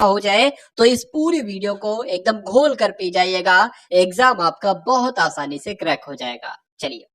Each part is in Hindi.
हो जाए तो इस पूरी वीडियो को एकदम घोल कर पी जाइएगा, एग्जाम आपका बहुत आसानी से क्रैक हो जाएगा। चलिए,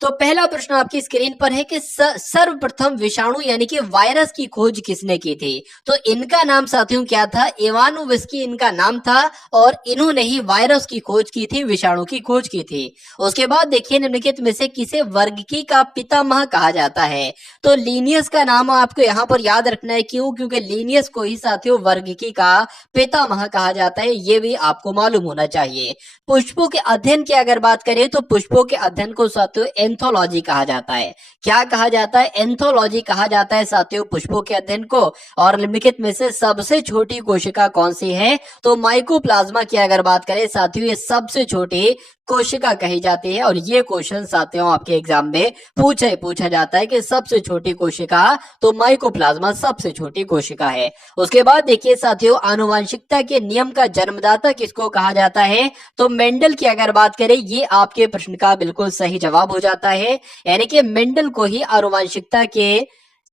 तो पहला प्रश्न आपकी स्क्रीन पर है कि सर्वप्रथम विषाणु यानी कि वायरस की खोज किसने की थी? तो इनका नाम साथियों क्या था? इवानोविस्की इनका नाम था और इन्होंने ही वायरस की खोज की थी, विषाणु की खोज की थी। उसके बाद देखिए, निम्नलिखित में से किसे वर्गीकी का पितामह कहा जाता है? तो लीनियस का नाम आपको यहाँ पर याद रखना है। क्यों? क्योंकि लीनियस को ही साथियों वर्गीकी का पितामह कहा जाता है, ये भी आपको मालूम होना चाहिए। पुष्पों के अध्ययन की अगर बात करें तो पुष्पों के अध्ययन को साथियों एंथोलॉजी कहा जाता है। क्या कहा जाता है? एंथोलॉजी कहा जाता है साथियों पुष्पों के अध्ययन को। और निम्नलिखित में से सबसे छोटी कोशिका कौन सी है? तो माइकोप्लाज्मा की अगर बात करें साथियों, ये सबसे छोटी कोशिका कही जाती है। और ये क्वेश्चन साथियों आपके एग्जाम में पूछा जाता है कि सबसे छोटी कोशिका, तो माइकोप्लाज्मा सबसे छोटी कोशिका है। उसके बाद देखिए साथियों, आनुवंशिकता के नियम का जन्मदाता किसको कहा जाता है? तो मेंडल की अगर बात करें, ये आपके प्रश्न का बिल्कुल सही जवाब हो जाता है। यानी कि मेंडल को ही आनुवंशिकता के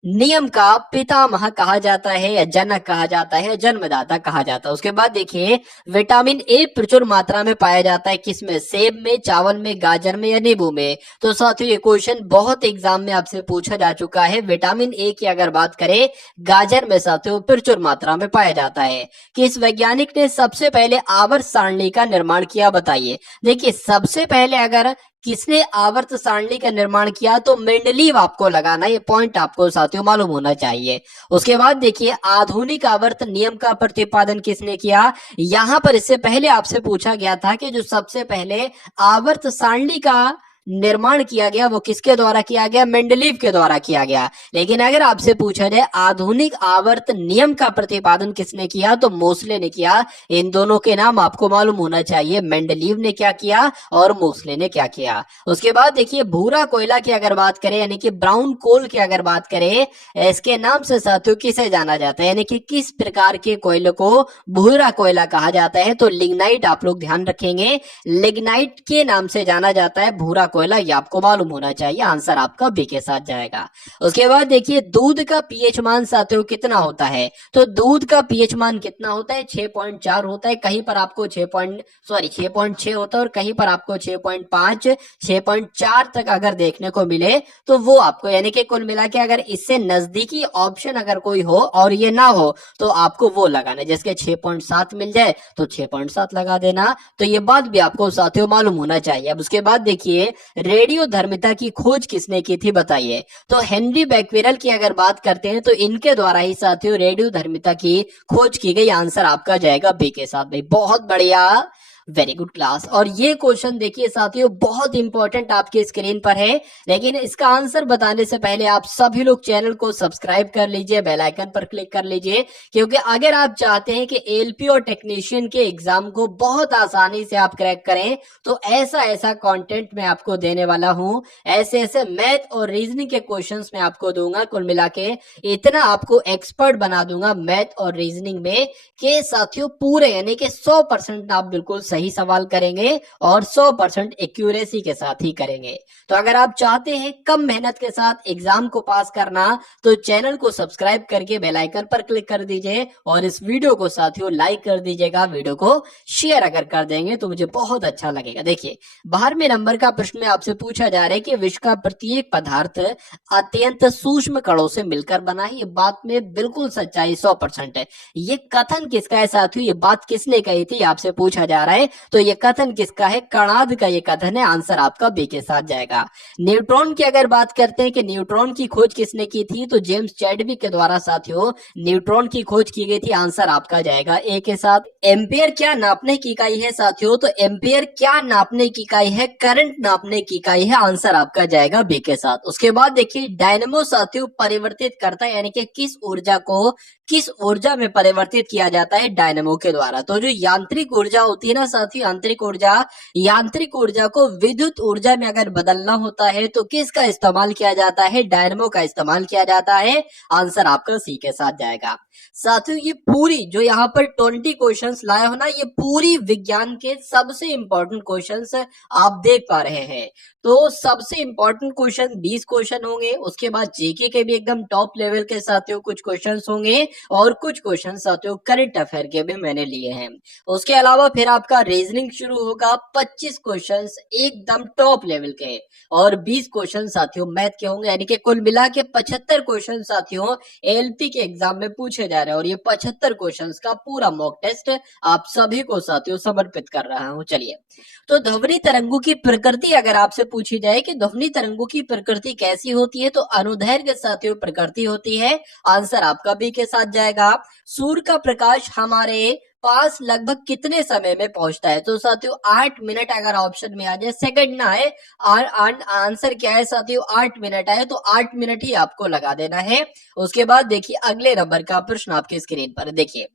नियम का पितामह कहा जाता है या जनक कहा जाता है, जन्मदाता कहा जाता है। उसके बाद देखिए, विटामिन ए प्रचुर मात्रा में पाया जाता है किसमें? सेब में, चावल में, गाजर में या नींबू में? तो साथियों ये क्वेश्चन बहुत एग्जाम में आपसे पूछा जा चुका है। विटामिन ए की अगर बात करें, गाजर में साथियों प्रचुर मात्रा में पाया जाता है। किस वैज्ञानिक ने सबसे पहले आवर्त सारणी का निर्माण किया? बताइए। देखिए, सबसे पहले अगर किसने आवर्त सारणी का निर्माण किया, तो मेंडलीव आपको लगाना, ये पॉइंट आपको साथियों मालूम होना चाहिए। उसके बाद देखिए, आधुनिक आवर्त नियम का प्रतिपादन किसने किया? यहां पर इससे पहले आपसे पूछा गया था कि जो सबसे पहले आवर्त सारणी का निर्माण किया गया वो किसके द्वारा किया गया? मेंडलीव के द्वारा किया गया। लेकिन अगर आपसे पूछा जाए आधुनिक आवर्त नियम का प्रतिपादन किसने किया, तो मोसले ने किया। इन दोनों के नाम आपको मालूम होना चाहिए, मेंडलीव ने क्या किया और मोसले ने क्या किया। उसके बाद देखिए, भूरा कोयला की अगर बात करें, यानी कि ब्राउन कोल की अगर बात करें, इसके नाम से साथियों किसे जाना जाता है? यानी कि किस प्रकार के कोयले को भूरा कोयला कहा जाता है? तो लिग्नाइट, आप लोग ध्यान रखेंगे, लिग्नाइट के नाम से जाना जाता है भूरा कोयला, ये आपको मालूम होना चाहिए। आंसर आपका बी के साथ जाएगा। उसके बाद देखिए, दूध का पीएच मान साथियों कितना होता है? तो दूध का पीएच मान कितना होता है? 6.4 होता है। कहीं पर आपको 6.6 होता है और कहीं पर आपको 6.5, 6.4 तक अगर देखने को मिले तो वो आपको, यानी कि कुल मिला के अगर इससे नजदीकी ऑप्शन अगर कोई हो और ये ना हो तो आपको वो लगाना, जैसे 6.7 मिल जाए तो 6.7 लगा देना। तो ये बात भी आपको साथियों मालूम होना चाहिए। अब उसके बाद देखिए, रेडियोधर्मिता की खोज किसने की थी? बताइए। तो हेनरी बैक्वेरल की अगर बात करते हैं तो इनके द्वारा ही साथियों रेडियोधर्मिता की खोज की गई। आंसर आपका जाएगा बी के साथ। भाई बहुत बढ़िया, वेरी गुड क्लास। और ये क्वेश्चन देखिए साथियों बहुत इंपॉर्टेंट आपकी स्क्रीन पर है, लेकिन इसका आंसर बताने से पहले आप सभी लोग चैनल को सब्सक्राइब कर लीजिए, बेल आइकन पर क्लिक कर लीजिए, क्योंकि अगर आप चाहते हैं कि एलपी और टेक्नीशियन के एग्जाम को बहुत आसानी से आप क्रैक करें, तो ऐसा ऐसा कंटेंट मैं आपको देने वाला हूं, ऐसे ऐसे मैथ और रीजनिंग के क्वेश्चंस मैं आपको दूंगा। कुल मिला के इतना आपको एक्सपर्ट बना दूंगा मैथ और रीजनिंग में कि साथियों पूरे, यानी कि 100% आप बिल्कुल सही सवाल करेंगे और 100% एक्यूरेसी के साथ ही करेंगे। तो अगर आप चाहते हैं कम मेहनत के साथ एग्जाम को पास करना, तो चैनल को सब्सक्राइब करके बेल आइकन पर क्लिक कर दीजिए और इस वीडियो को साथियों लाइक कर दीजिएगा। वीडियो को शेयर अगर कर देंगे तो मुझे बहुत अच्छा लगेगा। देखिए, 12वें नंबर का प्रश्न में आपसे पूछा जा रहा है कि विश्व का प्रत्येक पदार्थ अत्यंत सूक्ष्म कणों से मिलकर बना है। ये बात में बिल्कुल सच्चाई 100% है। ये कथन किसका है साथियों? ये बात किसने कही थी आपसे पूछा जा रहा है। तो ये कथन किसका है? कणाद का ये कथन है। आंसर आपका बी के साथ जाएगा। न्यूट्रॉन की अगर बात करते हैं कि न्यूट्रॉन की खोज किसने की थी, तो जेम्स चैडविक के द्वारा साथियों न्यूट्रॉन की खोज की गई थी। आंसर आपका जाएगा ए के साथ। एम्पियर क्या नापने की इकाई है साथियों? तो एम्पियर क्या नापने की इकाई है? करंट नापने की इकाई है। आंसर आपका जाएगा बी के साथ। उसके बाद देखिए, डायनेमो साथियों परिवर्तित करता है, यानी कि किस ऊर्जा में परिवर्तित किया जाता है? डायनेमो के द्वारा। तो जो यांत्रिक ऊर्जा होती है ना साथियों आंतरिक ऊर्जा। यांत्रिक ऊर्जा को विद्युत ऊर्जा में अगर बदलना होता है तो किसका इस्तेमाल किया जाता है? डायनमो का इस्तेमाल किया जाता है। आंसर आपका सी के साथ जाएगा। साथियों ये पूरी जो यहाँ पर 20 क्वेश्चंस लाए हो ना, ये पूरी विज्ञान के सबसे इंपॉर्टेंट क्वेश्चंस आप देख पा रहे हैं। तो सबसे इंपॉर्टेंट क्वेश्चन 20 क्वेश्चन होंगे, उसके बाद जीके के भी एकदम टॉप लेवल के साथियों कुछ क्वेश्चंस होंगे, और कुछ क्वेश्चन साथियों करंट अफेयर के भी मैंने लिए हैं। उसके अलावा फिर आपका रीजनिंग शुरू होगा, 25 क्वेश्चंस एकदम टॉप लेवल के, और 20 क्वेश्चन साथियों मैथ के होंगे, यानी कि कुल मिला के 75 क्वेश्चन साथियों एलपी के एग्जाम में पूछे जा रहे हैं। और ये 75 क्वेश्चंस का पूरा मॉक टेस्ट आप सभी को साथियों समर्पित कर रहा हूं। चलिए, तो ध्वनि तरंगों की प्रकृति अगर आपसे पूछी जाए कि ध्वनि तरंगों की प्रकृति कैसी होती है, तो अनुदैर्घ्य साथियों प्रकृति होती है। आंसर आपका बी के साथ जाएगा। सूर्य का प्रकाश हमारे पास लगभग कितने समय में पहुंचता है? तो साथियों 8 मिनट अगर ऑप्शन में आ जाए, सेकंड ना है, आंसर क्या है साथियों? 8 मिनट आए तो 8 मिनट ही आपको लगा देना है। उसके बाद देखिए अगले नंबर का प्रश्न आपकी स्क्रीन पर देखिए।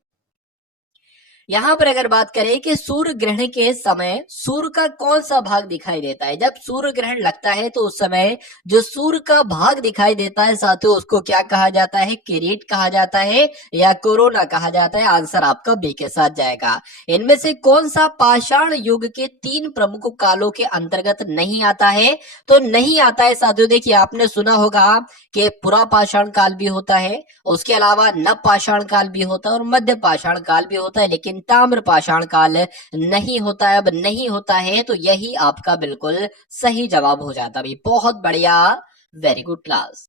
यहाँ पर अगर बात करें कि सूर्य ग्रहण के समय सूर्य का कौन सा भाग दिखाई देता है? जब सूर्य ग्रहण लगता है तो उस समय जो सूर्य का भाग दिखाई देता है साथियों, उसको क्या कहा जाता है? किरीट कहा जाता है या कोरोना कहा जाता है? आंसर आपका बी के साथ जाएगा। इनमें से कौन सा पाषाण युग के 3 प्रमुख कालों के अंतर्गत नहीं आता है? तो नहीं आता है साथियों, देखिए आपने सुना होगा कि पुरा पाषाण काल भी होता है, उसके अलावा नव पाषाण काल भी होता है, और मध्य पाषाण काल भी होता है, लेकिन ताम्र पाषाण काल नहीं होता है। अब नहीं होता है तो यही आपका बिल्कुल सही जवाब हो जाता है। बहुत बढ़िया, very good class.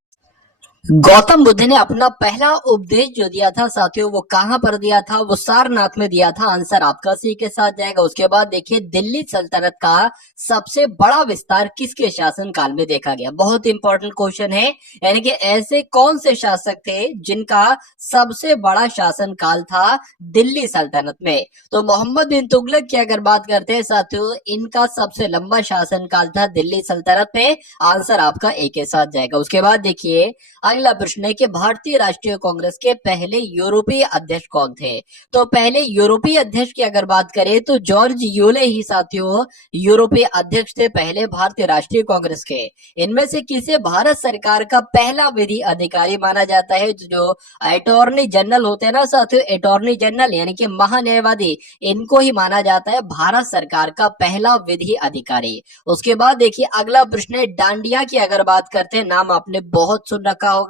Gautam Buddha ने अपना पहला उपदेश जो दिया था साथियों, वो कहां पर दिया था? वो सारनाथ में दिया था। आंसर आपका सी के साथ जाएगा। उसके बाद देखिए दिल्ली सल्तनत का सबसे बड़ा विस्तार किसके शासन काल में देखा गया? बहुत इंपॉर्टेंट क्वेश्चन है, यानी कि ऐसे कौन से शासक थे जिनका सबसे बड़ा शासन काल था दिल्ली सल्तनत में? तो मोहम्मद बिन तुगलक की अगर बात करते हैं साथियों, इनका सबसे लंबा शासन काल था दिल्ली सल्तनत में। आंसर आपका ए के साथ जाएगा। उसके बाद देखिए अगला प्रश्न है कि भारतीय राष्ट्रीय कांग्रेस के पहले यूरोपीय अध्यक्ष कौन थे? तो पहले यूरोपीय अध्यक्ष की अगर बात करें तो जॉर्ज यूले ही साथियों यूरोपीय अध्यक्ष थे पहले भारतीय राष्ट्रीय कांग्रेस के। इनमें से किसे भारत सरकार का पहला विधि अधिकारी माना जाता है? जो अटॉर्नी जनरल होते हैं ना साथियों, अटॉर्नी जनरल यानी कि महान्यायवादी, इनको ही माना जाता है भारत सरकार का पहला विधि अधिकारी। उसके बाद देखिए अगला प्रश्न है डांडिया की अगर बात करते हैं, नाम आपने बहुत सुन रखा होगा।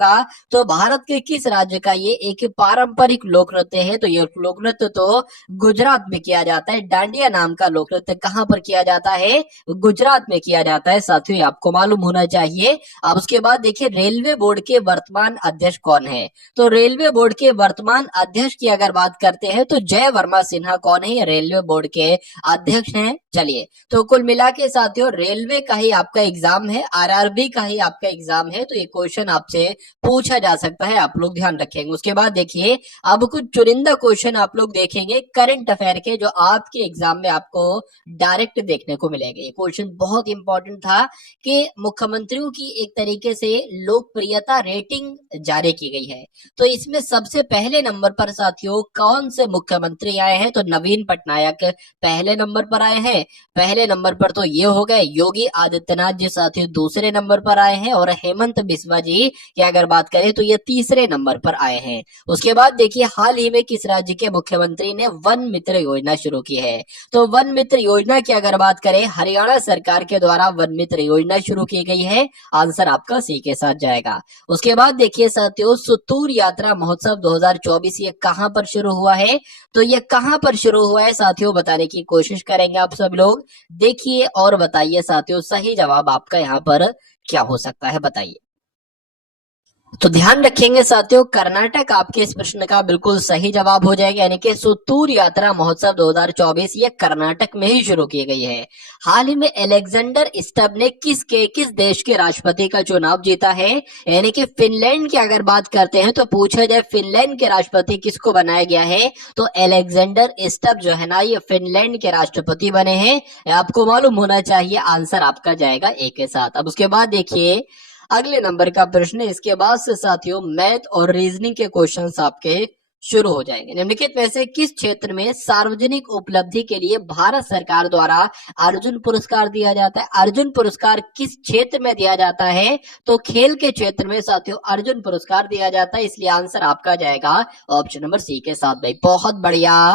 तो भारत के किस राज्य का ये एक पारंपरिक लोक नृत्य है? तो ये लोक नृत्य तो गुजरात में किया जाता है। डांडिया नाम का लोक नृत्य कहां पर किया जाता है? गुजरात में किया जाता है साथियों, आपको मालूम होना चाहिए। अब उसके बाद देखिए रेलवे बोर्ड के वर्तमान अध्यक्ष कौन है? तो रेलवे बोर्ड के वर्तमान अध्यक्ष की अगर बात करते हैं तो जय वर्मा सिन्हा कौन है? रेलवे बोर्ड के अध्यक्ष हैं। चलिए, तो कुल मिला के साथियों रेलवे का ही आपका एग्जाम है, आरआरबी का ही आपका एग्जाम है, तो ये क्वेश्चन आपसे पूछा जा सकता है, आप लोग ध्यान रखेंगे। उसके बाद देखिए अब कुछ चुनिंदा क्वेश्चन आप लोग देखेंगे करंट अफेयर के, जो आपके एग्जाम में आपको डायरेक्ट देखने को मिलेंगे। ये क्वेश्चन बहुत इंपॉर्टेंट था कि मुख्यमंत्रियों की एक तरीके से लोकप्रियता रेटिंग जारी की गई है, तो इसमें सबसे पहले नंबर पर साथियों कौन से मुख्यमंत्री आए हैं? तो नवीन पटनायक पहले नंबर पर आए हैं। पहले नंबर पर तो ये हो गए योगी आदित्यनाथ जी साथियों दूसरे नंबर पर आए हैं, और हेमंत बिस्वा जी की अगर बात करें तो ये तीसरे नंबर पर आए हैं। उसके बाद देखिए हाल ही में किस राज्य के मुख्यमंत्री ने वन मित्र योजना शुरू की है? तो वन मित्र योजना की अगर बात करें हरियाणा सरकार के द्वारा वन मित्र योजना शुरू की गई है। आंसर आपका सी के साथ जाएगा। उसके बाद देखिए साथियों सुतूर यात्रा महोत्सव 2024 ये कहां पर शुरू हुआ है? तो ये कहां पर शुरू हुआ है साथियों बताने की कोशिश करेंगे आप सब लोग। देखिए और बताइए साथियों सही जवाब आपका यहाँ पर क्या हो सकता है, बताइए। तो ध्यान रखेंगे साथियों कर्नाटक आपके इस प्रश्न का बिल्कुल सही जवाब हो जाएगा, यानी कि सुतूर यात्रा महोत्सव 2024 ये कर्नाटक में ही शुरू की गई है। हाल ही में अलेक्जेंडर स्टब ने किस देश के राष्ट्रपति का चुनाव जीता है? यानी कि फिनलैंड की अगर बात करते हैं तो पूछा जाए फिनलैंड के राष्ट्रपति किसको बनाया गया है? तो अलेक्जेंडर स्टब जो है ना ये फिनलैंड के राष्ट्रपति बने हैं, आपको मालूम होना चाहिए। आंसर आपका जाएगा ए के साथ। अब उसके बाद देखिए अगले नंबर का प्रश्न है, इसके बाद से साथियों मैथ और रीजनिंग के क्वेश्चंस आपके शुरू हो जाएंगे। निम्नलिखित में से किस क्षेत्र में सार्वजनिक उपलब्धि के लिए भारत सरकार द्वारा अर्जुन पुरस्कार दिया जाता है? अर्जुन पुरस्कार किस क्षेत्र में दिया जाता है? तो खेल के क्षेत्र में साथियों अर्जुन पुरस्कार दिया जाता है, इसलिए आंसर आपका जाएगा ऑप्शन नंबर सी के साथ। भाई बहुत बढ़िया,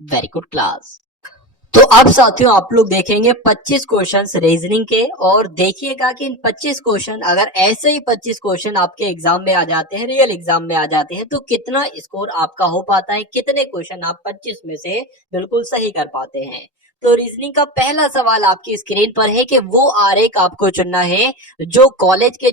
वेरी गुड क्लास। तो अब साथियों आप लोग देखेंगे 25 क्वेश्चंस रीजनिंग के, और देखिएगा कि इन 25 क्वेश्चन अगर ऐसे ही 25 क्वेश्चन आपके एग्जाम में आ जाते हैं, रियल एग्जाम में आ जाते हैं, तो कितना स्कोर आपका हो पाता है, कितने क्वेश्चन आप 25 में से बिल्कुल सही कर पाते हैं। तो रीजनिंग का पहला सवाल आपकी स्क्रीन पर है कि वो आरेख आपको चुनना है जो कॉलेज के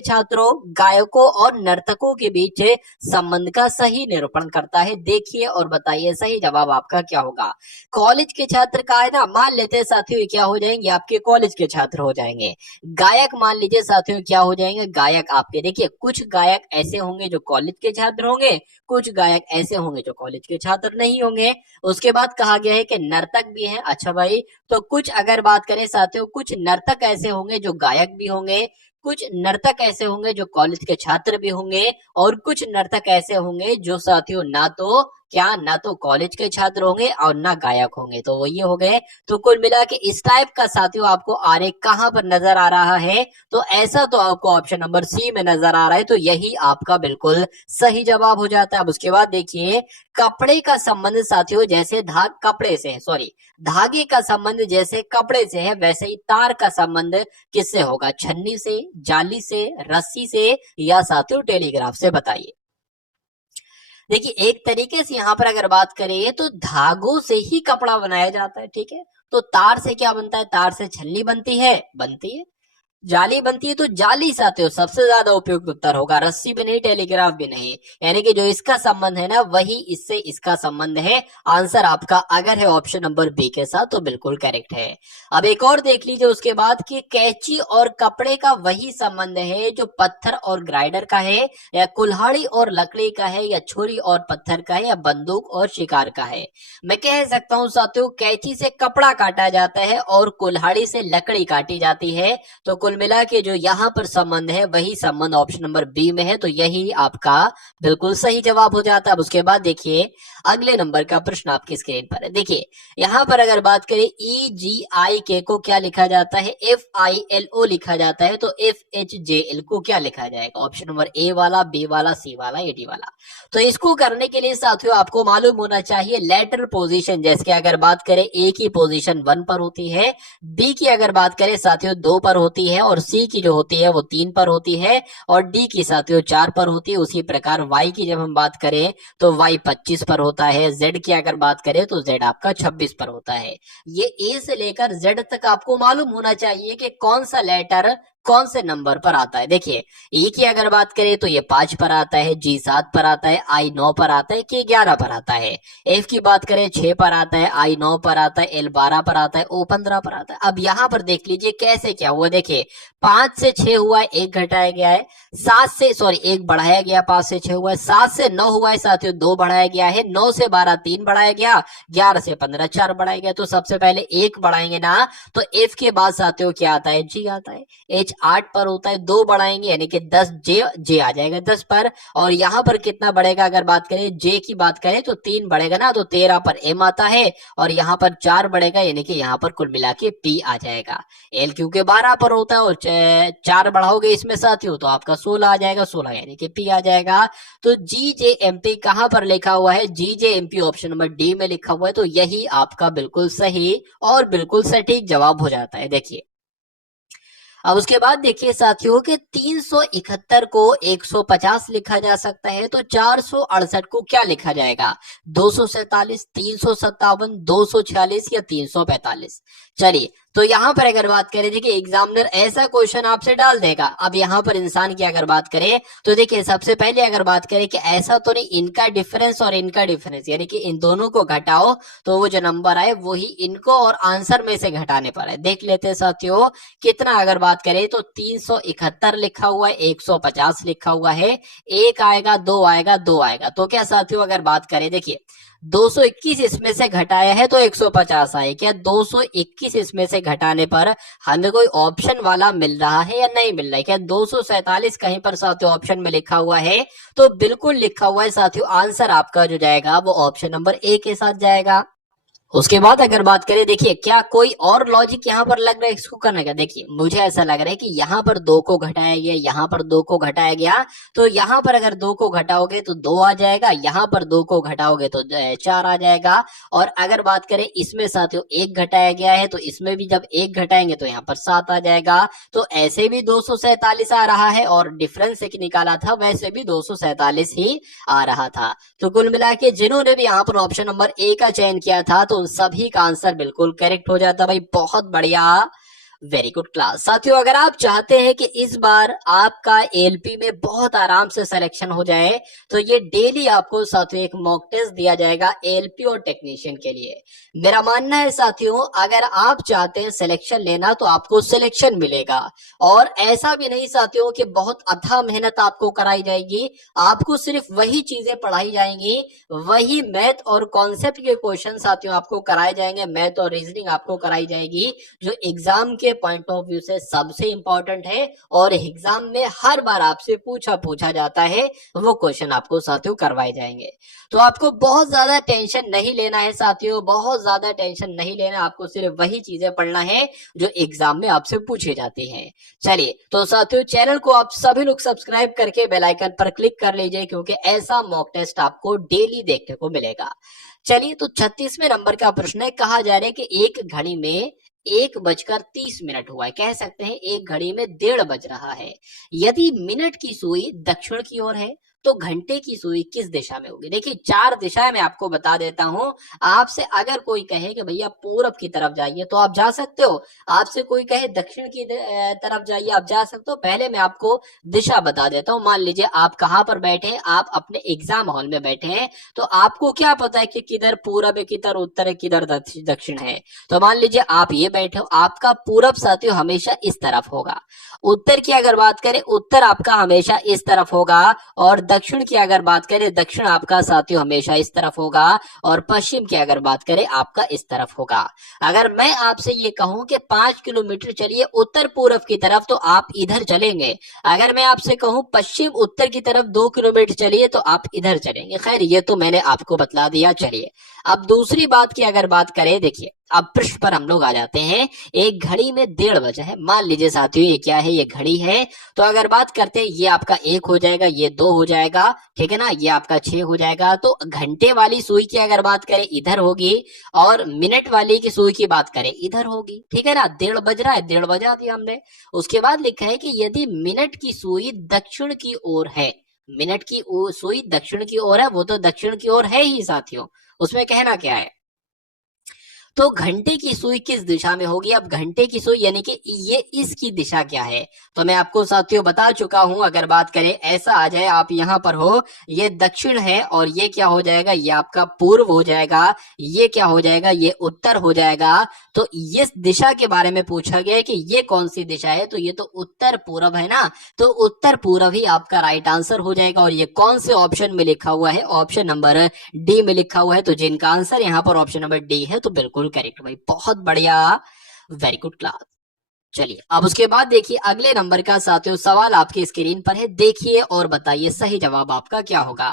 छात्रों गायकों और नर्तकों के बीच संबंध का सही निरूपण करता है। देखिए और बताइए सही जवाब आपका क्या होगा। कॉलेज के छात्र का है ना, मान लेते हैं साथियों क्या हो जाएंगे, आपके कॉलेज के छात्र हो जाएंगे। गायक मान लीजिए साथियों क्या हो जाएंगे, गायक आपके, देखिए कुछ गायक ऐसे होंगे जो कॉलेज के छात्र होंगे, कुछ गायक ऐसे होंगे जो कॉलेज के छात्र नहीं होंगे। उसके बाद कहा गया है कि नर्तक भी हैं। अच्छा भाई, तो कुछ अगर बात करें साथियों, कुछ नर्तक ऐसे होंगे जो गायक भी होंगे, कुछ नर्तक ऐसे होंगे जो कॉलेज के छात्र भी होंगे, और कुछ नर्तक ऐसे होंगे जो साथियों ना तो कॉलेज के छात्र होंगे और ना गायक होंगे। तो वो ये हो गए। तो कुल मिला के इस टाइप का साथियों आपको आरेख कहां पर नजर आ रहा है, तो ऐसा तो आपको ऑप्शन नंबर सी में नजर आ रहा है, तो यही आपका बिल्कुल सही जवाब हो जाता है। अब उसके बाद देखिए, कपड़े का संबंध साथियों जैसे धागे का संबंध जैसे कपड़े से है, वैसे ही तार का संबंध किससे होगा? छन्नी से, जाली से, रस्सी से, या साथियों टेलीग्राफ से? बताइए। देखिए एक तरीके से यहाँ पर अगर बात करें तो धागों से ही कपड़ा बनाया जाता है, ठीक है। तो तार से क्या बनता है? तार से छन्नी बनती है, जाली बनती है, तो जाली साथियों सबसे ज्यादा उपयुक्त उत्तर होगा। रस्सी भी नहीं, टेलीग्राफ भी नहीं, यानी कि जो इसका संबंध है ना वही इससे इसका संबंध है। आंसर आपका अगर है ऑप्शन नंबर बी के साथ तो बिल्कुल करेक्ट है। अब एक और देख लीजिए उसके बाद कि कैंची और कपड़े का वही संबंध है जो पत्थर और ग्राइंडर का है, या कुल्हाड़ी और लकड़ी का है, या छुरी और पत्थर का है, या बंदूक और शिकार का है। मैं कह सकता हूं साथियों कैंची से कपड़ा काटा जाता है और कुल्हाड़ी से लकड़ी काटी जाती है। तो कुल मिला के जो यहाँ पर संबंध है वही संबंध ऑप्शन नंबर बी में है, तो यही आपका बिल्कुल सही जवाब हो जाता है। अब उसके बाद देखिए अगले नंबर का प्रश्न आपकी स्क्रीन पर है। देखिए यहाँ पर अगर बात करें EGIK को क्या लिखा जाता है? FILO लिखा जाता है, तो FHJL को क्या लिखा जाएगा? ऑप्शन नंबर ए वाला, बी वाला, सी वाला, या डी वाला? तो इसको करने के लिए साथियों आपको मालूम होना चाहिए लेटर पोजीशन। जैसे अगर बात करें ए की पोजीशन 1 पर होती है, बी की अगर बात करें साथियों 2 पर होती है, और सी की जो होती है वो 3 पर होती है, और डी की साथियों 4 पर होती है। उसी प्रकार वाई की जब हम बात करें तो वाई 25 पर होता है, जेड की अगर बात करें तो जेड आपका 26 पर होता है। ये ए से लेकर जेड तक आपको मालूम होना चाहिए कि कौन सा लेटर कौन से नंबर पर आता है। देखिए ई की अगर बात करें तो ये 5 पर आता है, जी 7 पर आता है, आई 9 पर आता है, के 11 पर आता है। एफ की बात करें 6 पर आता है, आई 9 पर आता है, एल 12 पर आता है, ओ 15 पर आता है। अब यहाँ पर देख लीजिए कैसे क्या हुआ। देखिए 5 से 6 हुआ है, 1 घटाया गया है, 1 बढ़ाया गया, 5 से 6 हुआ है, 7 से 9 हुआ है साथियों, 2 बढ़ाया गया है, 9 से 12 3 बढ़ाया गया, 11 से 15 4 बढ़ाया गया। तो सबसे पहले 1 बढ़ाएंगे ना, तो एफ के बाद साथियों क्या आता है? जी आता है। एच 8 पर होता है, 2 बढ़ाएंगे यानी कि 10, जे आ जाएगा 10 पर। और यहाँ पर कितना बढ़ेगा अगर बात करें जे की बात करें तो 3 बढ़ेगा ना, तो 13 पर एम आता है, और यहाँ पर 4 बढ़ेगा यानी कि यहाँ पर कुल मिला के पी आ जाएगा। एल क्योंकि 12 पर होता है, और 4 बढ़ाओगे इसमें साथियों तो आपका 16 आ जाएगा, 16 यानी कि पी आ जाएगा। तो GJMP कहां पर लिखा हुआ है? GJMP ऑप्शन नंबर डी में लिखा हुआ है, तो यही आपका बिल्कुल सही और बिल्कुल सटीक जवाब हो जाता है। देखिए अब उसके बाद देखिए साथियों के 371 को 150 लिखा जा सकता है, तो 468 को क्या लिखा जाएगा? 247, 357, 246 या 345? चलिए तो यहाँ पर अगर बात करें, देखिए एग्जामिनर ऐसा क्वेश्चन आपसे डाल देगा। अब यहाँ पर इंसान की अगर बात करें तो देखिए सबसे पहले अगर बात करें कि ऐसा तो नहीं, इनका डिफरेंस और इनका डिफरेंस यानी कि इन दोनों को घटाओ तो वो जो नंबर आए वही इनको और आंसर में से घटाने पर है। देख लेते हैं साथियों कितना अगर बात करें तो 371 लिखा हुआ है, 150 लिखा हुआ है, 1 आएगा, 2 आएगा, 2 आएगा। तो क्या साथियों अगर बात करें देखिए 221 इसमें से घटाया है तो 150 आए। क्या 221 इसमें से घटाने पर हमें कोई ऑप्शन वाला मिल रहा है या नहीं मिल रहा है? क्या 247 कहीं पर साथियों ऑप्शन में लिखा हुआ है? तो बिल्कुल लिखा हुआ है साथियों। आंसर आपका जो जाएगा वो ऑप्शन नंबर ए के साथ जाएगा। उसके बाद अगर बात करें, देखिए क्या कोई और लॉजिक यहाँ पर लग रहा है इसको करने का? देखिए मुझे ऐसा लग रहा है कि यहाँ पर 2 को घटाया गया, यहाँ पर 2 को घटाया गया, तो यहाँ पर अगर 2 को घटाओगे तो 2 आ जाएगा, यहाँ पर 2 को घटाओगे तो 4 आ जाएगा। और अगर बात करें इसमें साथियों 1 घटाया गया है तो इसमें भी जब 1 घटाएंगे तो यहाँ पर 7 आ जाएगा। तो ऐसे भी 247 आ रहा है और डिफरेंस एक निकाला था वैसे भी 247 ही आ रहा था। तो कुल मिला के जिन्होंने भी यहाँ पर ऑप्शन नंबर ए का चयन किया था तो सभी का आंसर बिल्कुल करेक्ट हो जाता भाई। बहुत बढ़िया, वेरी गुड क्लास। साथियों अगर आप चाहते हैं कि इस बार आपका एएलपी में बहुत आराम से सिलेक्शन हो जाए तो ये डेली आपको साथियों एक मॉक टेस्ट दिया जाएगा एएलपी और टेक्नीशियन के लिए। मेरा मानना है साथियों अगर आप चाहते हैं सिलेक्शन लेना तो आपको सिलेक्शन मिलेगा। और ऐसा भी नहीं साथियों कि बहुत अथाह मेहनत आपको कराई जाएगी, आपको सिर्फ वही चीजें पढ़ाई जाएंगी, वही मैथ और कॉन्सेप्ट के क्वेश्चन साथियों आपको कराए जाएंगे, मैथ और रीजनिंग आपको कराई जाएगी जो एग्जाम के पॉइंट ऑफ व्यू से सबसे इंपॉर्टेंट है और एग्जाम में हर बार आपसे पूछा जाता है, वो क्वेश्चन आपको साथियों करवाए जाएंगे। तो आपको बहुत ज्यादा टेंशन नहीं लेना है साथियों, बहुत ज्यादा टेंशन नहीं लेना, आपको सिर्फ वही चीजें पढ़ना है जो एग्जाम में आपसे पूछे जाती हैं। चलिए तो साथियों चैनल को आप सभी लोग सब्सक्राइब करके बेल आइकन पर क्लिक कर लीजिए क्योंकि ऐसा मॉक टेस्ट आपको डेली देखने को मिलेगा। चलिए तो 36वें नंबर का प्रश्न है, कहा जा रहा है कि एक घड़ी में 1:30 हुआ है, कह सकते हैं एक घड़ी में 1:30 बज रहा है। यदि मिनट की सुई दक्षिण की ओर है तो घंटे की सुई किस दिशा में होगी? देखिए 4 दिशाएं मैं आपको बता देता हूं। आपसे अगर कोई कहे कि भैया पूरब की तरफ जाइए तो आप जा सकते हो, आपसे कोई कहे दक्षिण की तरफ जाइए आप जा सकते हो। पहले मैं आपको दिशा बता देता हूं। मान लीजिए आप कहां पर बैठे हैं, आप अपने एग्जाम हॉल में बैठे हैं, तो आपको क्या पता है कि किधर पूरब है, किधर उत्तर है, किधर दक्षिण है। तो मान लीजिए आप ये बैठे हो, आपका पूरब साथियों हमेशा इस तरफ होगा। उत्तर की अगर बात करें, उत्तर आपका हमेशा इस तरफ होगा। और दक्षिण की अगर बात करें, दक्षिण आपका साथियों हमेशा इस तरफ होगा। और पश्चिम की अगर बात करें आपका इस तरफ होगा। अगर मैं आपसे ये कहूं कि 5 किलोमीटर चलिए उत्तर पूरब की तरफ तो आप इधर चलेंगे। अगर मैं आपसे कहूं पश्चिम उत्तर की तरफ 2 किलोमीटर चलिए तो आप इधर चलेंगे। खैर ये तो मैंने आपको बतला दिया। चलिए अब दूसरी बात की अगर बात करें, देखिए अब पृष्ठ पर हम लोग आ जाते हैं। एक घड़ी में 1:30 बजा है, मान लीजिए साथियों ये क्या है, ये घड़ी है। तो अगर बात करते हैं ये आपका 1 हो जाएगा, ये 2 हो जाएगा, ठीक है ना, ये आपका 6 हो जाएगा। तो घंटे वाली सुई की अगर बात करें इधर होगी और मिनट वाली की सुई की बात करें इधर होगी, ठीक है ना। 1:30 बज रहा है, 1:30 बजा दिया हमने। उसके बाद लिखा है कि यदि मिनट की सुई दक्षिण की ओर है, मिनट की सुई दक्षिण की ओर है, वो तो दक्षिण की ओर है ही साथियों, उसमें कहना क्या है। तो घंटे की सुई किस दिशा में होगी? अब घंटे की सुई यानी कि ये इसकी दिशा क्या है, तो मैं आपको साथियों बता चुका हूं। अगर बात करें ऐसा आ जाए, आप यहां पर हो, ये दक्षिण है और ये क्या हो जाएगा, ये आपका पूर्व हो जाएगा, ये क्या हो जाएगा, ये उत्तर हो जाएगा। तो इस दिशा के बारे में पूछा गया है कि ये कौन सी दिशा है, तो ये तो उत्तर पूर्व है ना। तो उत्तर पूर्व ही आपका राइट आंसर हो जाएगा। और ये कौन से ऑप्शन में लिखा हुआ है? ऑप्शन नंबर डी में लिखा हुआ है। तो जिनका आंसर यहाँ पर ऑप्शन नंबर डी है तो बिल्कुल करेक्ट भाई, बहुत बढ़िया, वेरी गुड क्लास। चलिए अब उसके बाद देखिए अगले नंबर का साथियों सवाल आपकी स्क्रीन पर है, देखिए और बताइए सही जवाब आपका क्या होगा।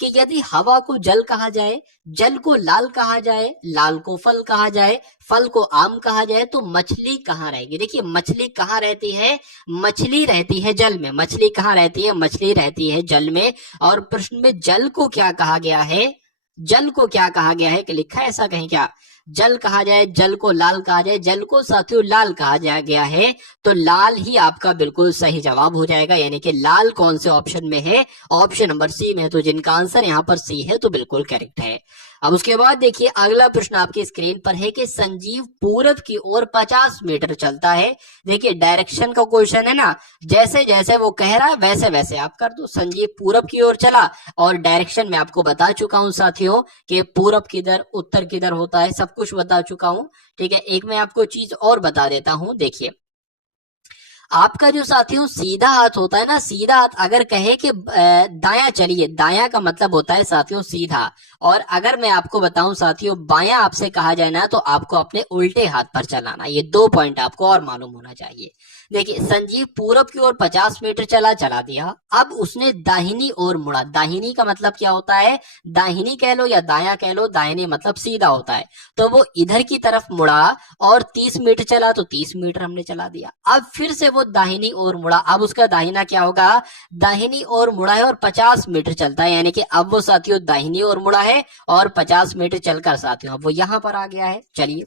कि यदि हवा को जल कहा जाए, जल को लाल कहा जाए, लाल को फल कहा जाए, फल को आम कहा जाए, तो मछली कहाँ रहेगी? देखिए मछली कहाँ रहती है? मछली रहती है जल में। मछली कहाँ रहती है? मछली रहती है जल में। और प्रश्न में जल को क्या कहा गया है? जल को क्या कहा गया है कि लिखा है ऐसा कहीं क्या? जल कहा जाए, जल को लाल कहा जाए, जल को साथियों लाल कहा जा गया है। तो लाल ही आपका बिल्कुल सही जवाब हो जाएगा। यानी कि लाल कौन से ऑप्शन में है? ऑप्शन नंबर सी में है। तो जिनका आंसर यहाँ पर सी है तो बिल्कुल करेक्ट है। अब उसके बाद देखिए अगला प्रश्न आपकी स्क्रीन पर है कि संजीव पूरब की ओर 50 मीटर चलता है। देखिए डायरेक्शन का क्वेश्चन है ना, जैसे जैसे वो कह रहा है वैसे वैसे आप कर दो। संजीव पूरब की ओर चला और डायरेक्शन में आपको बता चुका हूं साथियों कि पूरब किधर उत्तर किधर होता है, सब कुछ बता चुका हूं। ठीक है, एक मैं आपको चीज और बता देता हूं। देखिए आपका जो साथियों सीधा हाथ होता है ना, सीधा हाथ अगर कहे कि दायां चलिए, दायां का मतलब होता है साथियों सीधा, और अगर मैं आपको बताऊं साथियों बायां आपसे कहा जाए ना तो आपको अपने उल्टे हाथ पर चलाना। ये 2 पॉइंट आपको और मालूम होना चाहिए। देखिए संजीव पूरब की ओर 50 मीटर चला दिया, अब उसने दाहिनी ओर मुड़ा। दाहिनी का मतलब क्या होता है, दाहिनी कह लो या दायां कह लो, दाहिनी मतलब सीधा होता है। तो वो इधर की तरफ मुड़ा और 30 मीटर चला, तो 30 मीटर हमने चला दिया। अब फिर से वो दाहिनी ओर मुड़ा, अब उसका दाहिना क्या होगा, दाहिनी ओर मुड़ा है और 50 मीटर चलता है, यानी कि अब वो साथियों दाहिनी ओर मुड़ा है और 50 मीटर चलकर साथियों अब वो यहां पर आ गया है। चलिए,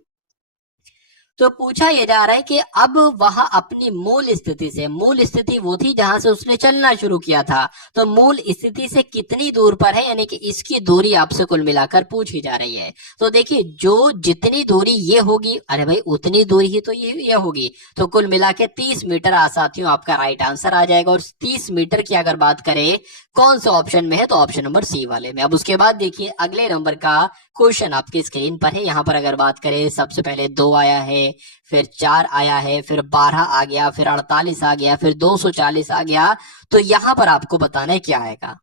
तो पूछा यह जा रहा है कि अब वह अपनी मूल स्थिति से, मूल स्थिति वो थी जहां से उसने चलना शुरू किया था, तो मूल स्थिति से कितनी दूर पर है, यानी कि इसकी दूरी आपसे कुल मिलाकर पूछी जा रही है। तो देखिए जो जितनी दूरी ये होगी, अरे भाई उतनी दूरी ही तो ये होगी, तो कुल मिला के 30 मीटर साथियों आपका राइट आंसर आ जाएगा। और 30 मीटर की अगर बात करें कौन से ऑप्शन में है, तो ऑप्शन नंबर सी वाले में। अब उसके बाद देखिए अगले नंबर का क्वेश्चन आपकी स्क्रीन पर है। यहाँ पर अगर बात करें सबसे पहले 2 आया है, फिर 4 आया है, फिर 12 आ गया, फिर 48 आ गया, फिर 240 आ गया। तो यहाँ पर आपको बताना है क्या आएगा।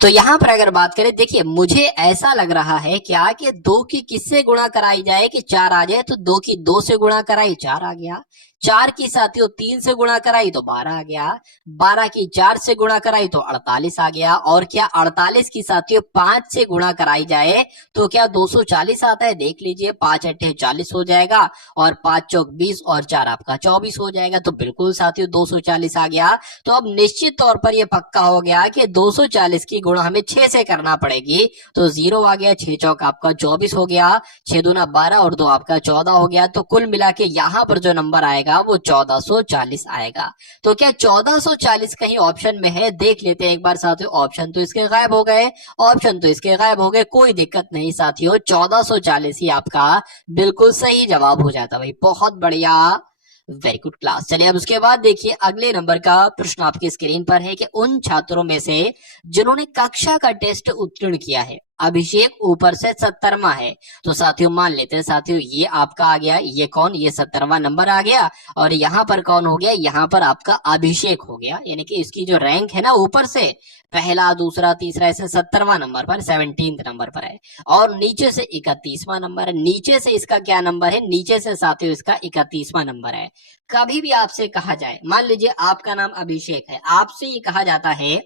तो यहाँ पर अगर बात करें, देखिए मुझे ऐसा लग रहा है क्या कि 2 की किससे गुणा कराई जाए कि 4 आ जाए, तो 2 की 2 से गुणा कराई 4 आ गया, 4 की साथियों 3 से गुणा कराई तो 12 आ गया, 12 की 4 से गुणा कराई तो 48 आ गया, और क्या 48 की साथियों 5 से गुणा कराई जाए तो क्या 240 आता है, देख लीजिए 5 अट्ठे 40 हो जाएगा, और 5 चौक 20 और 4 आपका 24 हो जाएगा। तो बिल्कुल साथियों 240 आ गया। तो अब निश्चित तौर पर यह पक्का हो गया कि 240 की गुणा हमें 6 से करना पड़ेगी, तो 0 आ गया, 6 चौक आपका 24 हो गया, 6 दूना 12 और 2 आपका 14 हो गया। तो कुल मिला के यहाँ पर जो नंबर आएगा वो 1440 आएगा। तो क्या 1440 कहीं ऑप्शन में है, देख लेते हैं एक बार साथियों। ऑप्शन तो इसके गायब हो गए, ऑप्शन तो इसके गायब हो गए, कोई दिक्कत नहीं साथियों, 1440 ही आपका बिल्कुल सही जवाब हो जाता। भाई बहुत बढ़िया, वेरी गुड क्लास। चलिए अब उसके बाद देखिए अगले नंबर का प्रश्न आपकी स्क्रीन पर है कि उन छात्रों में से जिन्होंने कक्षा का टेस्ट उत्तीर्ण किया है, अभिषेक ऊपर से 70वां है। तो साथियों मान लेते हैं साथियों ये आपका आ गया, ये कौन, ये 70वां नंबर आ गया, और यहाँ पर कौन हो गया, यहाँ पर आपका अभिषेक हो गया, यानी कि इसकी जो रैंक है ना ऊपर से पहला दूसरा तीसरा ऐसे 70वां नंबर पर, 17 नंबर पर है, और नीचे से 31वां नंबर है। नीचे से इसका क्या नंबर है, नीचे से साथियों इसका 31वां नंबर है। कभी भी आपसे कहा जाए, मान लीजिए आपका नाम अभिषेक है, आपसे ये कहा जाता है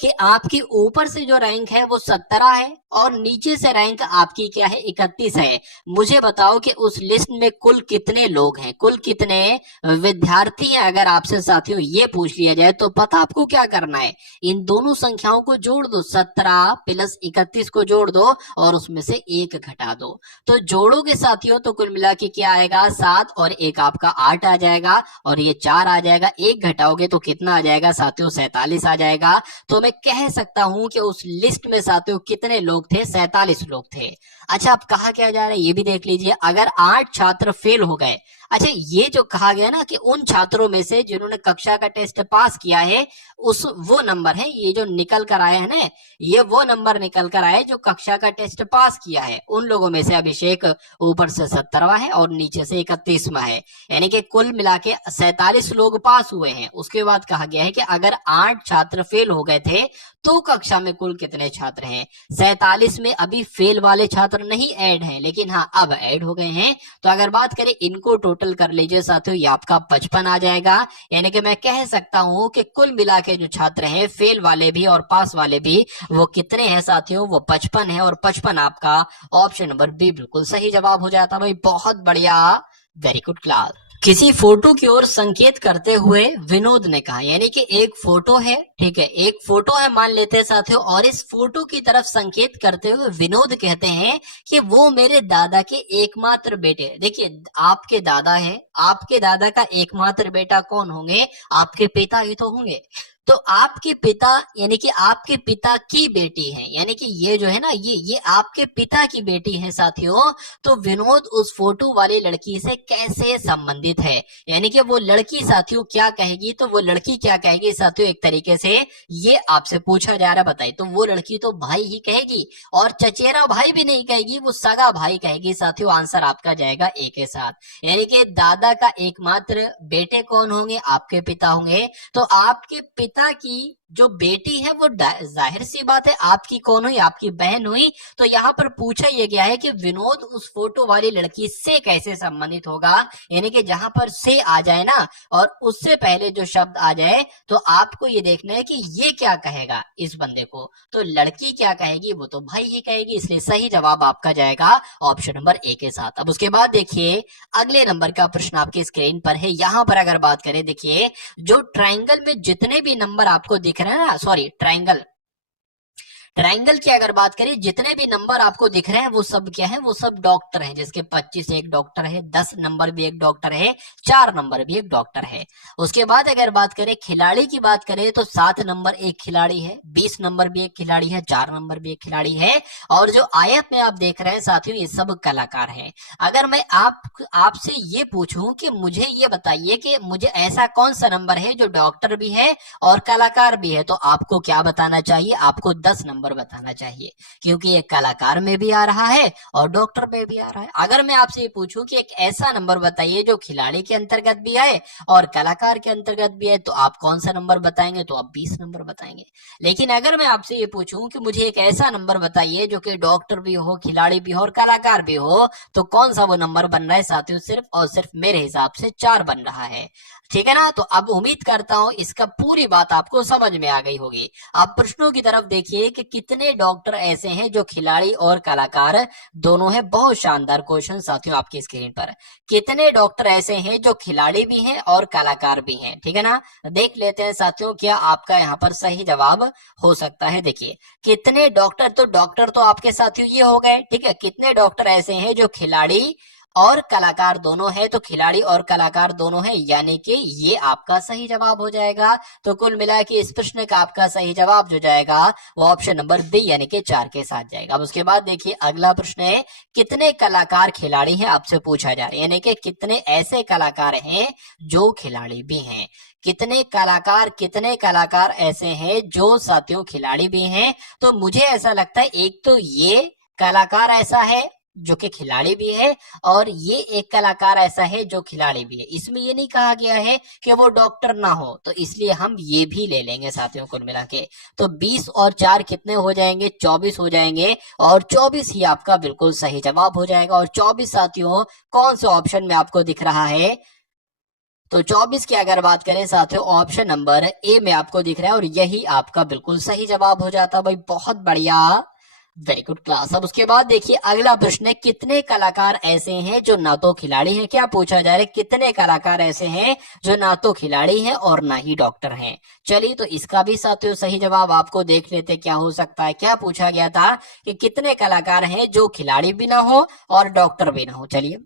कि आपकी ऊपर से जो रैंक है वो 17 है और नीचे से रैंक आपकी क्या है, 31 है। मुझे बताओ कि उस लिस्ट में कुल कितने लोग हैं, कुल कितने विद्यार्थी हैं। अगर आपसे साथियों ये पूछ लिया जाए तो पता आपको क्या करना है, इन दोनों संख्याओं को जोड़ दो, 17 प्लस 31 को जोड़ दो और उसमें से 1 घटा दो। तो जोड़ोगे साथियों तो कुल मिला के क्या आएगा, 7 और 1 आपका 8 आ जाएगा, और ये 4 आ जाएगा, 1 घटाओगे तो कितना आ जाएगा साथियों, 47 आ जाएगा। तो मैं कह सकता हूं कि उस लिस्ट में साथियों कितने लोग थे, 47 लोग थे। अच्छा अब कहा क्या जा रहा है ये भी देख लीजिए, अगर 8 छात्र फेल हो गए, अच्छा ये जो कहा गया ना कि उन छात्रों में से जिन्होंने कक्षा का टेस्ट पास किया है, उस वो नंबर है, ये जो निकल कर आए हैं ना, ये वो नंबर निकल कर आए जो कक्षा का टेस्ट पास किया है। उन लोगों में से अभिषेक ऊपर से 70वां है और नीचे से 31वां है, यानी कि कुल मिला के 47 लोग पास हुए हैं। उसके बाद कहा गया है कि अगर 8 छात्र फेल हो गए थे तो कक्षा में कुल कितने छात्र हैं। 47 में अभी फेल वाले छात्र नहीं ऐड हैं, लेकिन हाँ अब ऐड हो गए हैं। तो अगर बात करें इनको टोटल कर लीजिए साथियों, ये आपका 55 आ जाएगा। यानी कि मैं कह सकता हूं कि कुल मिला के जो छात्र हैं, फेल वाले भी और पास वाले भी, वो कितने हैं साथियों, वो 55 है, और 55 आपका ऑप्शन नंबर बी बिल्कुल सही जवाब हो जाता। भाई बहुत बढ़िया, वेरी गुड क्लास। किसी फोटो की ओर संकेत करते हुए विनोद ने कहा, यानी कि एक फोटो है, ठीक है, एक फोटो है मान लेते हैं साथियों, और इस फोटो की तरफ संकेत करते हुए विनोद कहते हैं कि वो मेरे दादा के एकमात्र बेटे। देखिए आपके दादा है, आपके दादा का एकमात्र बेटा कौन होंगे, आपके पिता ही तो होंगे। तो आपके पिता यानी कि आपके पिता की बेटी है, यानी कि ये जो है ना ये आपके पिता की बेटी है साथियों। तो विनोद उस फोटो वाली लड़की से कैसे संबंधित है, यानी कि वो लड़की साथियों क्या कहेगी, तो वो लड़की क्या कहेगी साथियों, एक तरीके से ये आपसे पूछा जा रहा है। बताइए, तो वो लड़की तो भाई ही कहेगी, और चचेरा भाई भी नहीं कहेगी, वो सगा भाई कहेगी साथियों। आंसर आपका जाएगा ए के साथ, यानी कि दादा का एकमात्र बेटे कौन होंगे, आपके पिता होंगे। तो आपके पिता की जो बेटी है वो जाहिर सी बात है आपकी कौन हुई, आपकी बहन हुई। तो यहाँ पर पूछा यह गया है कि विनोद उस फोटो वाली लड़की से कैसे संबंधित होगा, यानी कि जहां पर से आ जाए ना और उससे पहले जो शब्द आ जाए, तो आपको ये देखना है कि ये क्या कहेगा इस बंदे को। तो लड़की क्या कहेगी, वो तो भाई ही कहेगी, इसलिए सही जवाब आपका जाएगा ऑप्शन नंबर ए के साथ। अब उसके बाद देखिए अगले नंबर का प्रश्न आपकी स्क्रीन पर है। यहां पर अगर बात करें, देखिए जो ट्राइंगल में जितने भी नंबर आपको दिख रहे हैं ना, सॉरी ट्रायंगल की अगर बात करें, जितने भी नंबर आपको दिख रहे हैं वो सब क्या है, वो सब डॉक्टर हैं, जिसके 25 एक डॉक्टर है, 10 नंबर भी एक डॉक्टर है, 4 नंबर भी एक डॉक्टर है। उसके बाद अगर बात करें खिलाड़ी की बात करें, तो 7 नंबर एक खिलाड़ी है, 20 नंबर भी एक खिलाड़ी है, 4 नंबर भी एक खिलाड़ी है। और जो आयत में आप देख रहे हैं साथियों, ये सब कलाकार हैं। अगर मैं आपसे ये पूछूं कि मुझे ये बताइए कि मुझे ऐसा कौन सा नंबर है जो डॉक्टर भी है और कलाकार भी है, तो आपको क्या बताना चाहिए, आपको 10 नंबर बताना चाहिए, क्योंकि ये कलाकार में भी आ रहा है और डॉक्टर में भी आ रहा है। अगर मैं आपसे ये पूछूं कि एक ऐसा नंबर बताइए जो खिलाड़ी के अंतर्गत भी आए और कलाकार के अंतर्गत भी आए, तो आप कौन सा नंबर बताएंगे, तो आप 20 नंबर बताएंगे। लेकिन अगर मैं आपसे ये पूछूं कि मुझे एक ऐसा नंबर बताइए जो कि डॉक्टर भी हो, खिलाड़ी भी हो और कलाकार भी हो, तो कौन सा वो नंबर बन रहा है साथियों, सिर्फ और सिर्फ मेरे हिसाब से 4 बन रहा है। ठीक है ना। तो अब उम्मीद करता हूं इसका पूरी बात आपको समझ में आ गई होगी। आप प्रश्नों की तरफ देखिए कि कितने डॉक्टर ऐसे हैं जो खिलाड़ी और कलाकार दोनों हैं। बहुत शानदार क्वेश्चन साथियों आपकी स्क्रीन पर। कितने डॉक्टर ऐसे हैं जो खिलाड़ी भी हैं और कलाकार भी हैं, ठीक है ना। देख लेते हैं साथियों क्या आपका यहाँ पर सही जवाब हो सकता है। देखिए कितने डॉक्टर, तो डॉक्टर तो आपके साथियों ये हो गए, ठीक है। कितने डॉक्टर ऐसे हैं जो खिलाड़ी और कलाकार दोनों है, तो खिलाड़ी और कलाकार दोनों है, यानी कि ये आपका सही जवाब हो जाएगा। तो कुल मिला के इस प्रश्न का आपका सही जवाब जो जाएगा वो ऑप्शन नंबर बी यानी कि 4 के साथ जाएगा। अब उसके बाद देखिए अगला प्रश्न है, कितने कलाकार खिलाड़ी हैं, आपसे पूछा जा रहा है, यानी कि कितने ऐसे कलाकार हैं जो खिलाड़ी भी हैं। कितने कलाकार ऐसे हैं जो साथियों खिलाड़ी भी हैं। तो मुझे ऐसा लगता है एक तो ये कलाकार ऐसा है जो कि खिलाड़ी भी है, और ये एक कलाकार ऐसा है जो खिलाड़ी भी है। इसमें ये नहीं कहा गया है कि वो डॉक्टर ना हो, तो इसलिए हम ये भी ले लेंगे साथियों कुल मिला के। तो 20 और 4 कितने हो जाएंगे, 24 हो जाएंगे, और 24 ही आपका बिल्कुल सही जवाब हो जाएगा। और 24 साथियों कौन से ऑप्शन में आपको दिख रहा है, तो 24 की अगर बात करें साथियों ऑप्शन नंबर ए में आपको दिख रहा है, और यही आपका बिल्कुल सही जवाब हो जाता है। भाई बहुत बढ़िया, वेरी गुड क्लास। अब उसके बाद देखिए अगला प्रश्न है, कितने कलाकार ऐसे हैं जो ना तो खिलाड़ी हैं। क्या पूछा जा रहा है, कितने कलाकार ऐसे हैं जो ना तो खिलाड़ी हैं और ना ही डॉक्टर हैं। चलिए तो इसका भी साथियों सही जवाब आपको देख लेते क्या हो सकता है। क्या पूछा गया था कि कितने कलाकार हैं जो खिलाड़ी भी ना हो और डॉक्टर भी ना हो। चलिए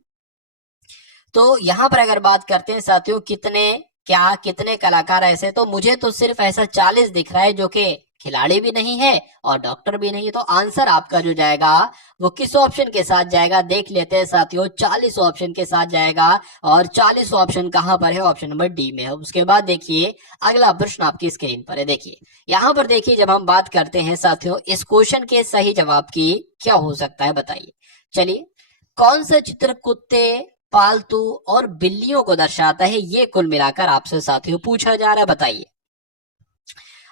तो यहां पर अगर बात करते हैं साथियों कितने कलाकार ऐसे, तो मुझे तो सिर्फ ऐसा 40 दिख रहा है जो कि खिलाड़ी भी नहीं है और डॉक्टर भी नहीं है। तो आंसर आपका जो जाएगा वो किस ऑप्शन के साथ जाएगा, देख लेते हैं साथियों। 40 ऑप्शन के साथ जाएगा, और 40 ऑप्शन कहां पर है, ऑप्शन नंबर डी में है। उसके बाद देखिए अगला प्रश्न आपकी स्क्रीन पर है। देखिए यहां पर देखिए जब हम बात करते हैं साथियों इस क्वेश्चन के सही जवाब की क्या हो सकता है, बताइए। चलिए कौन सा चित्र कुत्ते, पालतू और बिल्लियों को दर्शाता है, ये कुल मिलाकर आपसे साथियों पूछा जा रहा है, बताइए।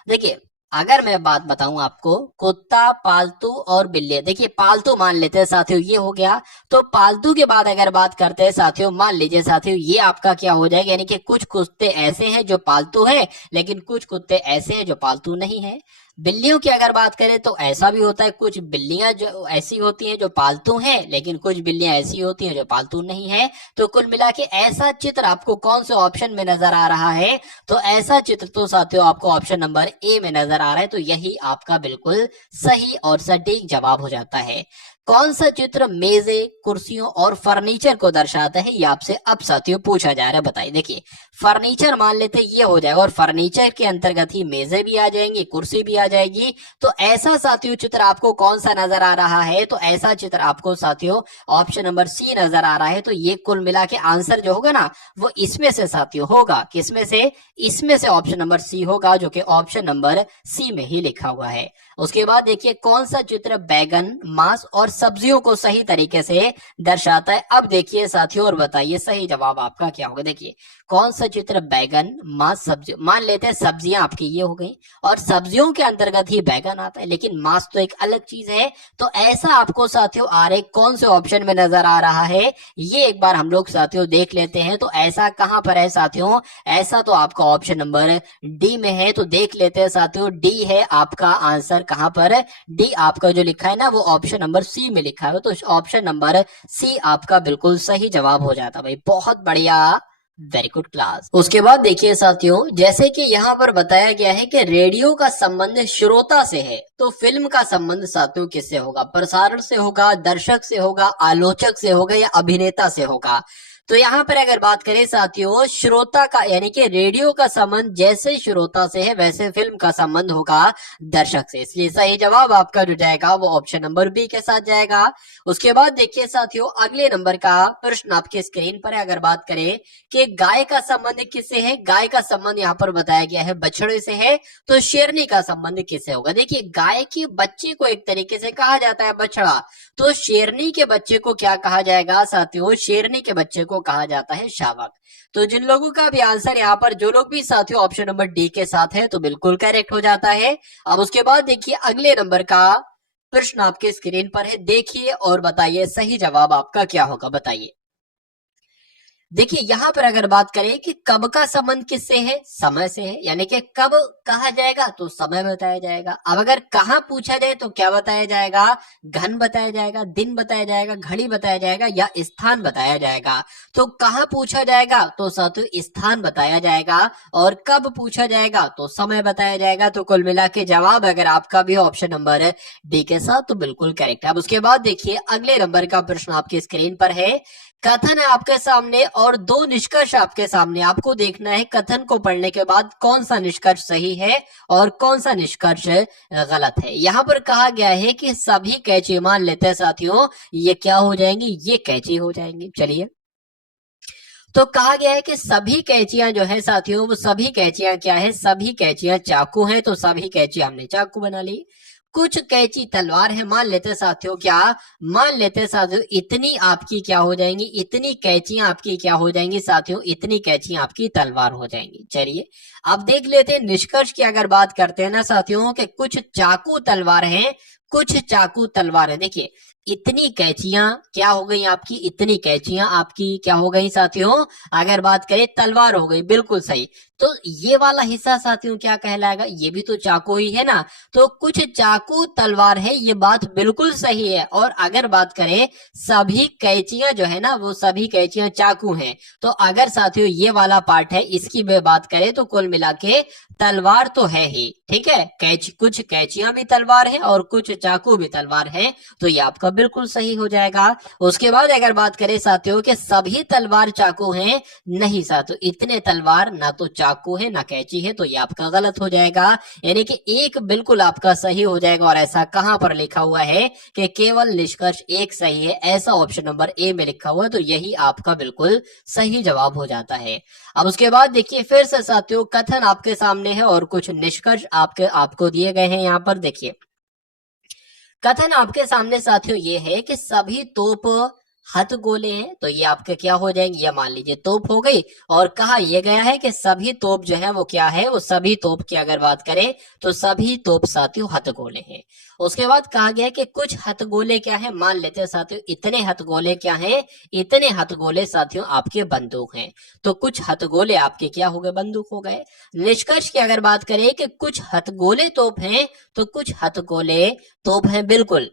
देखिए अगर मैं बात बताऊं आपको, कुत्ता, पालतू और बिल्ली, देखिए पालतू मान लेते हैं साथियों ये हो गया। तो पालतू के बाद अगर बात करते हैं साथियों, मान लीजिए साथियों ये आपका क्या हो जाएगा, यानी कि कुछ कुत्ते ऐसे हैं जो पालतू हैं लेकिन कुछ कुत्ते ऐसे हैं जो पालतू नहीं है। बिल्लियों की अगर बात करें तो ऐसा भी होता है, कुछ बिल्लियां जो ऐसी होती हैं जो पालतू हैं लेकिन कुछ बिल्लियां ऐसी होती हैं जो पालतू नहीं है। तो कुल मिला के ऐसा चित्र आपको कौन से ऑप्शन में नजर आ रहा है, तो ऐसा चित्र तो साथियों आपको ऑप्शन नंबर ए में नजर आ रहा है। तो यही आपका बिल्कुल सही और सटीक जवाब हो जाता है। कौन सा चित्र मेजे, कुर्सियों और फर्नीचर को दर्शाता है, ये आपसे अब साथियों पूछा जा रहा है। बताइए। देखिए फर्नीचर मान लेते ये हो जाएगा और फर्नीचर के अंतर्गत ही मेजे भी आ जाएंगी, कुर्सी भी आ जाएगी। तो ऐसा साथियों चित्र आपको कौन सा नजर आ रहा है, तो ऐसा चित्र आपको साथियों ऑप्शन नंबर सी नजर आ रहा है। तो ये कुल मिला के आंसर जो होगा ना वो इसमें से साथियों होगा, किसमें से, इसमें से ऑप्शन नंबर सी होगा, जो कि ऑप्शन नंबर सी में ही लिखा हुआ है। उसके बाद देखिए कौन सा चित्र बैगन, मांस और सब्जियों को सही तरीके से दर्शाता है। अब देखिए साथियों और बताइए सही जवाब आपका क्या होगा। देखिए कौन सा चित्र बैगन, मांस, सब्जी, मान लेते हैं सब्जियां आपकी ये हो गई और सब्जियों के अंतर्गत ही बैगन आता है, लेकिन मांस तो एक अलग चीज है। तो ऐसा आपको साथियों आरेख कौन से ऑप्शन में नजर आ रहा है, ये एक बार हम लोग साथियों देख लेते हैं। तो ऐसा कहां पर है साथियों, ऐसा तो आपका ऑप्शन नंबर डी में है। तो देख लेते हैं साथियों, डी है आपका आंसर। कहां पर, डी आपका जो लिखा है ना वो ऑप्शन नंबर सी में लिखा है। तो ऑप्शन नंबर सी आपका बिल्कुल सही जवाब हो जाता भाई। बहुत बढ़िया, वेरी गुड क्लास। उसके बाद देखिए साथियों, जैसे कि यहाँ पर बताया गया है कि रेडियो का संबंध श्रोता से है, तो फिल्म का संबंध साथियों किससे होगा, प्रसारण से होगा, दर्शक से होगा, आलोचक से होगा या अभिनेता से होगा। तो यहाँ पर अगर बात करें साथियों, श्रोता का यानी कि रेडियो का संबंध जैसे श्रोता से है वैसे फिल्म का संबंध होगा दर्शक से, इसलिए सही जवाब आपका जो जाएगा वो ऑप्शन नंबर बी के साथ जाएगा। उसके बाद देखिए साथियों, अगले नंबर का प्रश्न आपके स्क्रीन पर है। अगर बात करें कि गाय का संबंध किससे है, गाय का संबंध यहाँ पर बताया गया है बछड़े से है, तो शेरनी का संबंध किससे होगा। देखिए गाय के बच्चे को एक तरीके से कहा जाता है बछड़ा, तो शेरनी के बच्चे को क्या कहा जाएगा साथियों, शेरनी के बच्चे को कहा जाता है शावक। तो जिन लोगों का भी आंसर यहाँ पर, जो लोग भी साथियों ऑप्शन नंबर डी के साथ है तो बिल्कुल करेक्ट हो जाता है। अब उसके बाद देखिए अगले नंबर का प्रश्न आपके स्क्रीन पर है, देखिए और बताइए सही जवाब आपका क्या होगा। बताइए। देखिए यहाँ पर अगर बात करें कि कब का संबंध किससे है, समय से है, यानी कि कब कहा जाएगा तो समय बताया जाएगा। अब अगर कहाँ पूछा जाए तो क्या बताया जाएगा, घन बताया जाएगा, दिन बताया जाएगा, घड़ी बताया जाएगा या स्थान बताया जाएगा। तो कहाँ पूछा जाएगा तो साथियों स्थान बताया जाएगा, और कब पूछा जाएगा तो समय बताया जाएगा। तो कुल मिला के जवाब अगर आपका भी ऑप्शन नंबर डी के साथ तो बिल्कुल करेक्ट है। अब उसके बाद देखिए अगले नंबर का प्रश्न आपकी स्क्रीन पर है, कथन है आपके सामने और दो निष्कर्ष आपके सामने, आपको देखना है कथन को पढ़ने के बाद कौन सा निष्कर्ष सही है और कौन सा निष्कर्ष गलत है। यहाँ पर कहा गया है कि सभी कैंची, मान लेते हैं साथियों ये क्या हो जाएंगी, ये कैंची हो जाएंगी। चलिए, तो कहा गया है कि सभी कैंचियां जो है साथियों, वो सभी कैंचियां क्या है, सभी कैंचियां चाकू हैं, तो सभी कैंची हमने चाकू बना ली। कुछ कैंची तलवार है, मान लेते साथियों क्या, मान लेते साथियों इतनी आपकी क्या हो जाएंगी, इतनी कैंचियां आपकी क्या हो जाएंगी साथियों, इतनी कैंचियां आपकी तलवार हो जाएंगी। चलिए अब देख लेते हैं निष्कर्ष की अगर बात करते हैं ना साथियों कि कुछ चाकू तलवार हैं, कुछ चाकू तलवार है। देखिए इतनी कैंचियां क्या हो गई आपकी, इतनी कैंचियां आपकी क्या हो गई साथियों, अगर बात करें तलवार हो गई, बिल्कुल सही। तो ये वाला हिस्सा साथियों क्या कहलाएगा, ये भी तो चाकू ही है ना। तो कुछ चाकू तलवार है, ये बात बिल्कुल सही है। और अगर बात करें सभी कैंचियां जो है ना वो सभी कैंचियां चाकू हैं, तो अगर साथियों ये वाला पार्ट है इसकी बात करें तो कुल मिला के तलवार तो है ही, ठीक है। कैंची, कुछ कैंचियां भी तलवार है और कुछ चाकू भी तलवार है, तो ये आपका बिल्कुल सही हो जाएगा। उसके बाद अगर बात करें साथियों कि सभी तलवार चाकू हैं, नहीं साथियों इतने तलवार ना तो चाकू है ना कैंची है, तो ये आपका गलत हो जाएगा। यानी कि एक बिल्कुल आपका सही हो जाएगा। और ऐसा कहां पर लिखा हुआ है कि केवल निष्कर्ष एक सही है, ऐसा ऑप्शन नंबर ए में लिखा हुआ है, तो यही आपका बिल्कुल सही जवाब हो जाता है। अब उसके बाद देखिए फिर से साथियों कथन आपके सामने है और कुछ निष्कर्ष आपको दिए गए हैं। यहाँ पर देखिए कथन आपके सामने साथियों ये है कि सभी तोप हथगोले हैं, तो ये आपके क्या हो जाएंगे, ये मान लीजिए तोप हो गई। और कहा यह गया है कि सभी तोप जो है वो क्या है, वो सभी तोप की अगर बात करें तो सभी तोप साथियों हथगोले हैं। उसके बाद कहा गया कि कुछ हथगोले क्या है, मान लेते हैं साथियों इतने हथगोले क्या हैं, इतने हथगोले साथियों आपके बंदूक हैं। तो कुछ हथगोले आपके क्या हो गए, बंदूक हो गए। निष्कर्ष की अगर बात करें कि कुछ हथगोले तोप हैं, तो कुछ हथगोले तोप हैं, बिल्कुल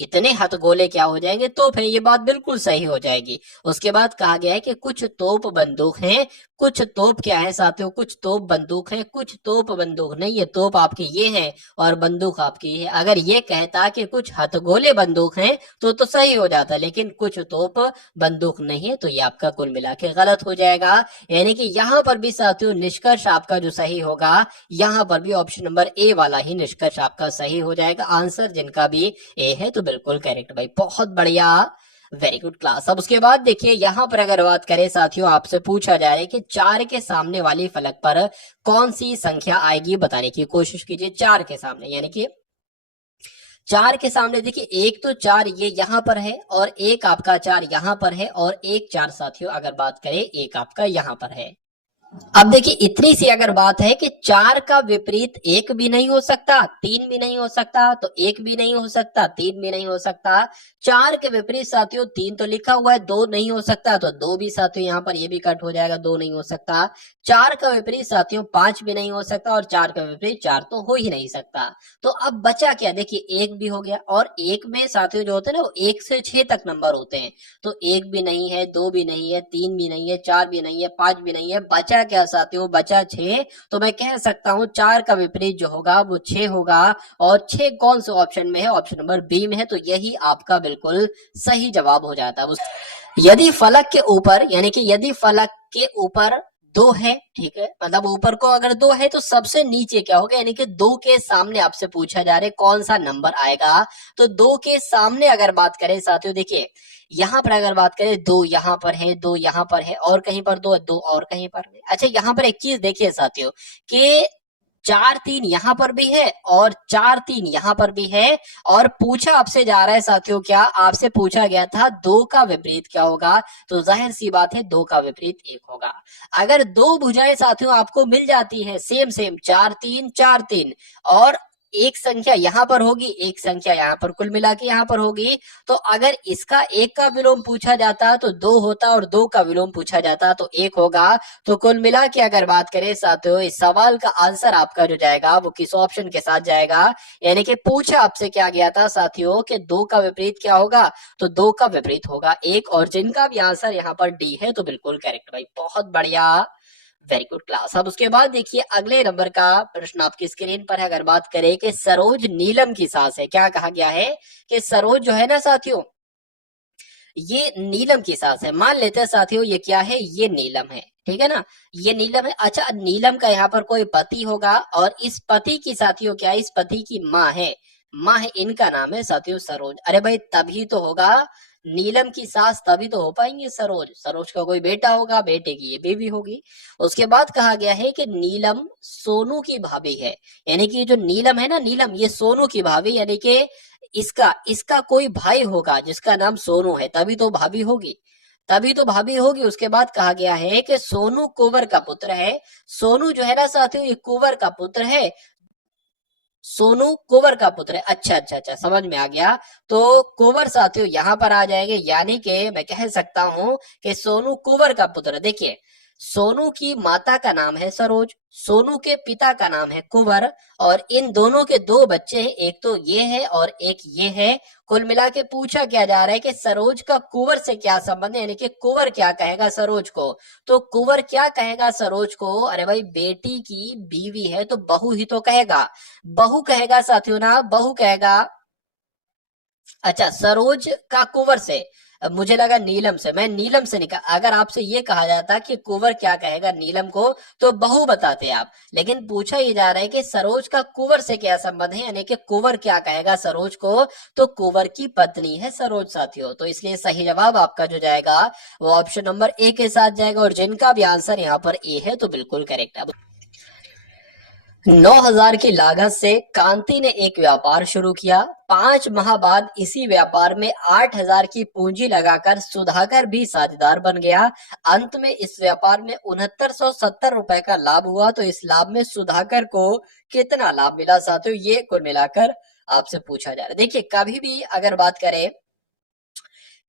इतने हथगोले क्या हो जाएंगे, तोप है, ये बात बिल्कुल सही हो जाएगी। उसके बाद कहा गया है कि कुछ तोप बंदूक हैं, कुछ तोप क्या है साथियों, कुछ तोप बंदूक है, कुछ तोप बंदूक नहीं, ये तोप आपकी ये है और बंदूक आपकी ये है। अगर ये कहता कि कुछ हथगोले बंदूक हैं तो सही हो जाता, लेकिन कुछ तोप बंदूक नहीं है, तो ये आपका कुल मिला के गलत हो जाएगा। यानी कि यहाँ पर भी साथियों निष्कर्ष आपका जो सही होगा, यहाँ पर भी ऑप्शन नंबर ए वाला ही निष्कर्ष आपका सही हो जाएगा। आंसर जिनका भी ए है तो बिल्कुल करेक्ट भाई, बहुत बढ़िया, वेरी गुड क्लास। अब उसके बाद देखिए यहाँ पर अगर बात करें साथियों, आपसे पूछा जा रहा है कि 4 के सामने वाली फलक पर कौन सी संख्या आएगी, बताने की कोशिश कीजिए। 4 के सामने, यानी कि 4 के सामने देखिए, एक तो 4 ये यहाँ पर है और एक आपका 4 यहाँ पर है और एक 4 साथियों अगर बात करें एक आपका यहाँ पर है। अब देखिए इतनी सी अगर बात है कि 4 का विपरीत 1 भी नहीं हो सकता, 3 भी नहीं हो सकता, तो 1 भी नहीं हो सकता, 3 भी नहीं हो सकता। 4 के विपरीत साथियों 3 तो लिखा हुआ है, 2 नहीं हो सकता, तो 2 भी साथियों यहाँ पर ये भी कट हो जाएगा, 2 नहीं हो सकता। 4 का विपरीत साथियों 5 भी नहीं हो सकता और 4 का विपरीत 4 तो हो ही नहीं सकता। तो अब बचा क्या, देखिए 1 भी हो गया और 1 में साथियों जो होते हैं ना वो 1 से 6 तक नंबर होते हैं, तो 1 भी नहीं है, 2 भी नहीं है, 3 भी नहीं है, 4 भी नहीं है, 5 भी नहीं है, बचा क्या साथियों, बचा 6। तो मैं कह सकता हूं 4 का विपरीत जो होगा वो 6 होगा और 6 कौन से ऑप्शन में है, ऑप्शन नंबर बी में है, तो यही आपका बिल्कुल सही जवाब हो जाता है। यदि फलक के ऊपर, यानी कि यदि फलक के ऊपर 2 है, ठीक है, मतलब ऊपर को अगर 2 है तो सबसे नीचे क्या होगा, यानी कि 2 के सामने आपसे पूछा जा रहा है कौन सा नंबर आएगा, तो 2 के सामने अगर बात करें साथियों, देखिए यहाँ पर अगर बात करें 2 यहाँ पर है, 2 यहाँ पर है और कहीं पर 2 2 और कहीं पर है। अच्छा यहाँ पर एक चीज देखिए साथियों कि 4 3 यहाँ पर भी है और 4 3 यहाँ पर भी है, और पूछा आपसे जा रहा है साथियों, क्या आपसे पूछा गया था 2 का विपरीत क्या होगा, तो जाहिर सी बात है 2 का विपरीत 1 होगा। अगर 2 भुजाएं साथियों आपको मिल जाती है सेम सेम 4 3 और एक संख्या यहाँ पर होगी, एक संख्या यहाँ पर, कुल मिला के यहाँ पर होगी, तो अगर इसका 1 का विलोम पूछा जाता तो 2 होता और 2 का विलोम पूछा जाता तो 1 होगा। तो कुल मिला के अगर बात करें साथियों, इस सवाल का आंसर आपका जो जाएगा वो किस ऑप्शन के साथ जाएगा, यानी कि पूछा आपसे क्या गया था साथियों कि 2 का विपरीत क्या होगा, तो 2 का विपरीत होगा 1, और जिनका भी आंसर यहाँ पर डी है तो बिल्कुल करेक्ट भाई, बहुत बढ़िया, वेरी गुड क्लास। अब उसके बाद देखिए अगले नंबर का प्रश्न आपकी स्क्रीन पर है। अगर बात करें कि सरोज नीलम की सास है, क्या कहा गया है कि सरोज जो है ना साथियों ये नीलम की सास है। मान लेते हैं साथियों ये क्या है, ये नीलम है, ठीक है ना, ये नीलम है। अच्छा नीलम का यहाँ पर कोई पति होगा और इस पति की साथियों क्या है, इस पति की माँ है, माँ है, इनका नाम है साथियों सरोज। अरे भाई तभी तो होगा नीलम की सास, तभी तो हो पाएंगे सरोज। सरोज का कोई बेटा होगा, बेटे की ये बेबी होगी। उसके बाद कहा गया है कि नीलम सोनू की भाभी है, यानी कि जो नीलम है ना, नीलम ये सोनू की भाभी, यानी कि इसका इसका कोई भाई होगा जिसका नाम सोनू है, तभी तो भाभी होगी, तभी तो भाभी होगी। उसके बाद कहा गया है कि सोनू कुंवर का पुत्र है। सोनू जो है ना साथियों ये कुंवर का पुत्र है, सोनू कुंवर का पुत्र है। अच्छा अच्छा अच्छा समझ में आ गया। तो कुंवर साथियों यहाँ पर आ जाएंगे, यानी कि मैं कह सकता हूं कि सोनू कुंवर का पुत्र। देखिए सोनू की माता का नाम है सरोज, सोनू के पिता का नाम है कुंवर, और इन दोनों के 2 बच्चे हैं, एक तो ये है और एक ये है। कुल मिला के पूछा क्या जा रहा है कि सरोज का कुंवर से क्या संबंध है, यानी कि कुंवर क्या कहेगा सरोज को, तो कुंवर क्या कहेगा सरोज को, अरे भाई बेटी की बीवी है तो बहू ही तो कहेगा, बहू कहेगा साथियों ना, बहू कहेगा। अच्छा सरोज का कुंवर से, मुझे लगा नीलम से, मैं नीलम से निकाल, अगर आपसे ये कहा जाता कि कुंवर क्या कहेगा नीलम को तो बहू बताते आप, लेकिन पूछा ये जा रहा है कि सरोज का कुंवर से क्या संबंध है, यानी कि कुंवर क्या कहेगा सरोज को, तो कुंवर की पत्नी है सरोज साथियों। तो इसलिए सही जवाब आपका जो जाएगा वो ऑप्शन नंबर ए के साथ जाएगा, और जिनका भी आंसर यहाँ पर ए है तो बिल्कुल करेक्ट है। 9,000 की लागत से कांति ने एक व्यापार शुरू किया। 5 माह बाद इसी व्यापार में 8,000 की पूंजी लगाकर सुधाकर भी साझेदार बन गया। अंत में इस व्यापार में 6970 रुपए का लाभ हुआ। तो इस लाभ में सुधाकर को कितना लाभ मिला साथियों, ये कुल मिलाकर आपसे पूछा जा रहा है। देखिए कभी भी अगर बात करें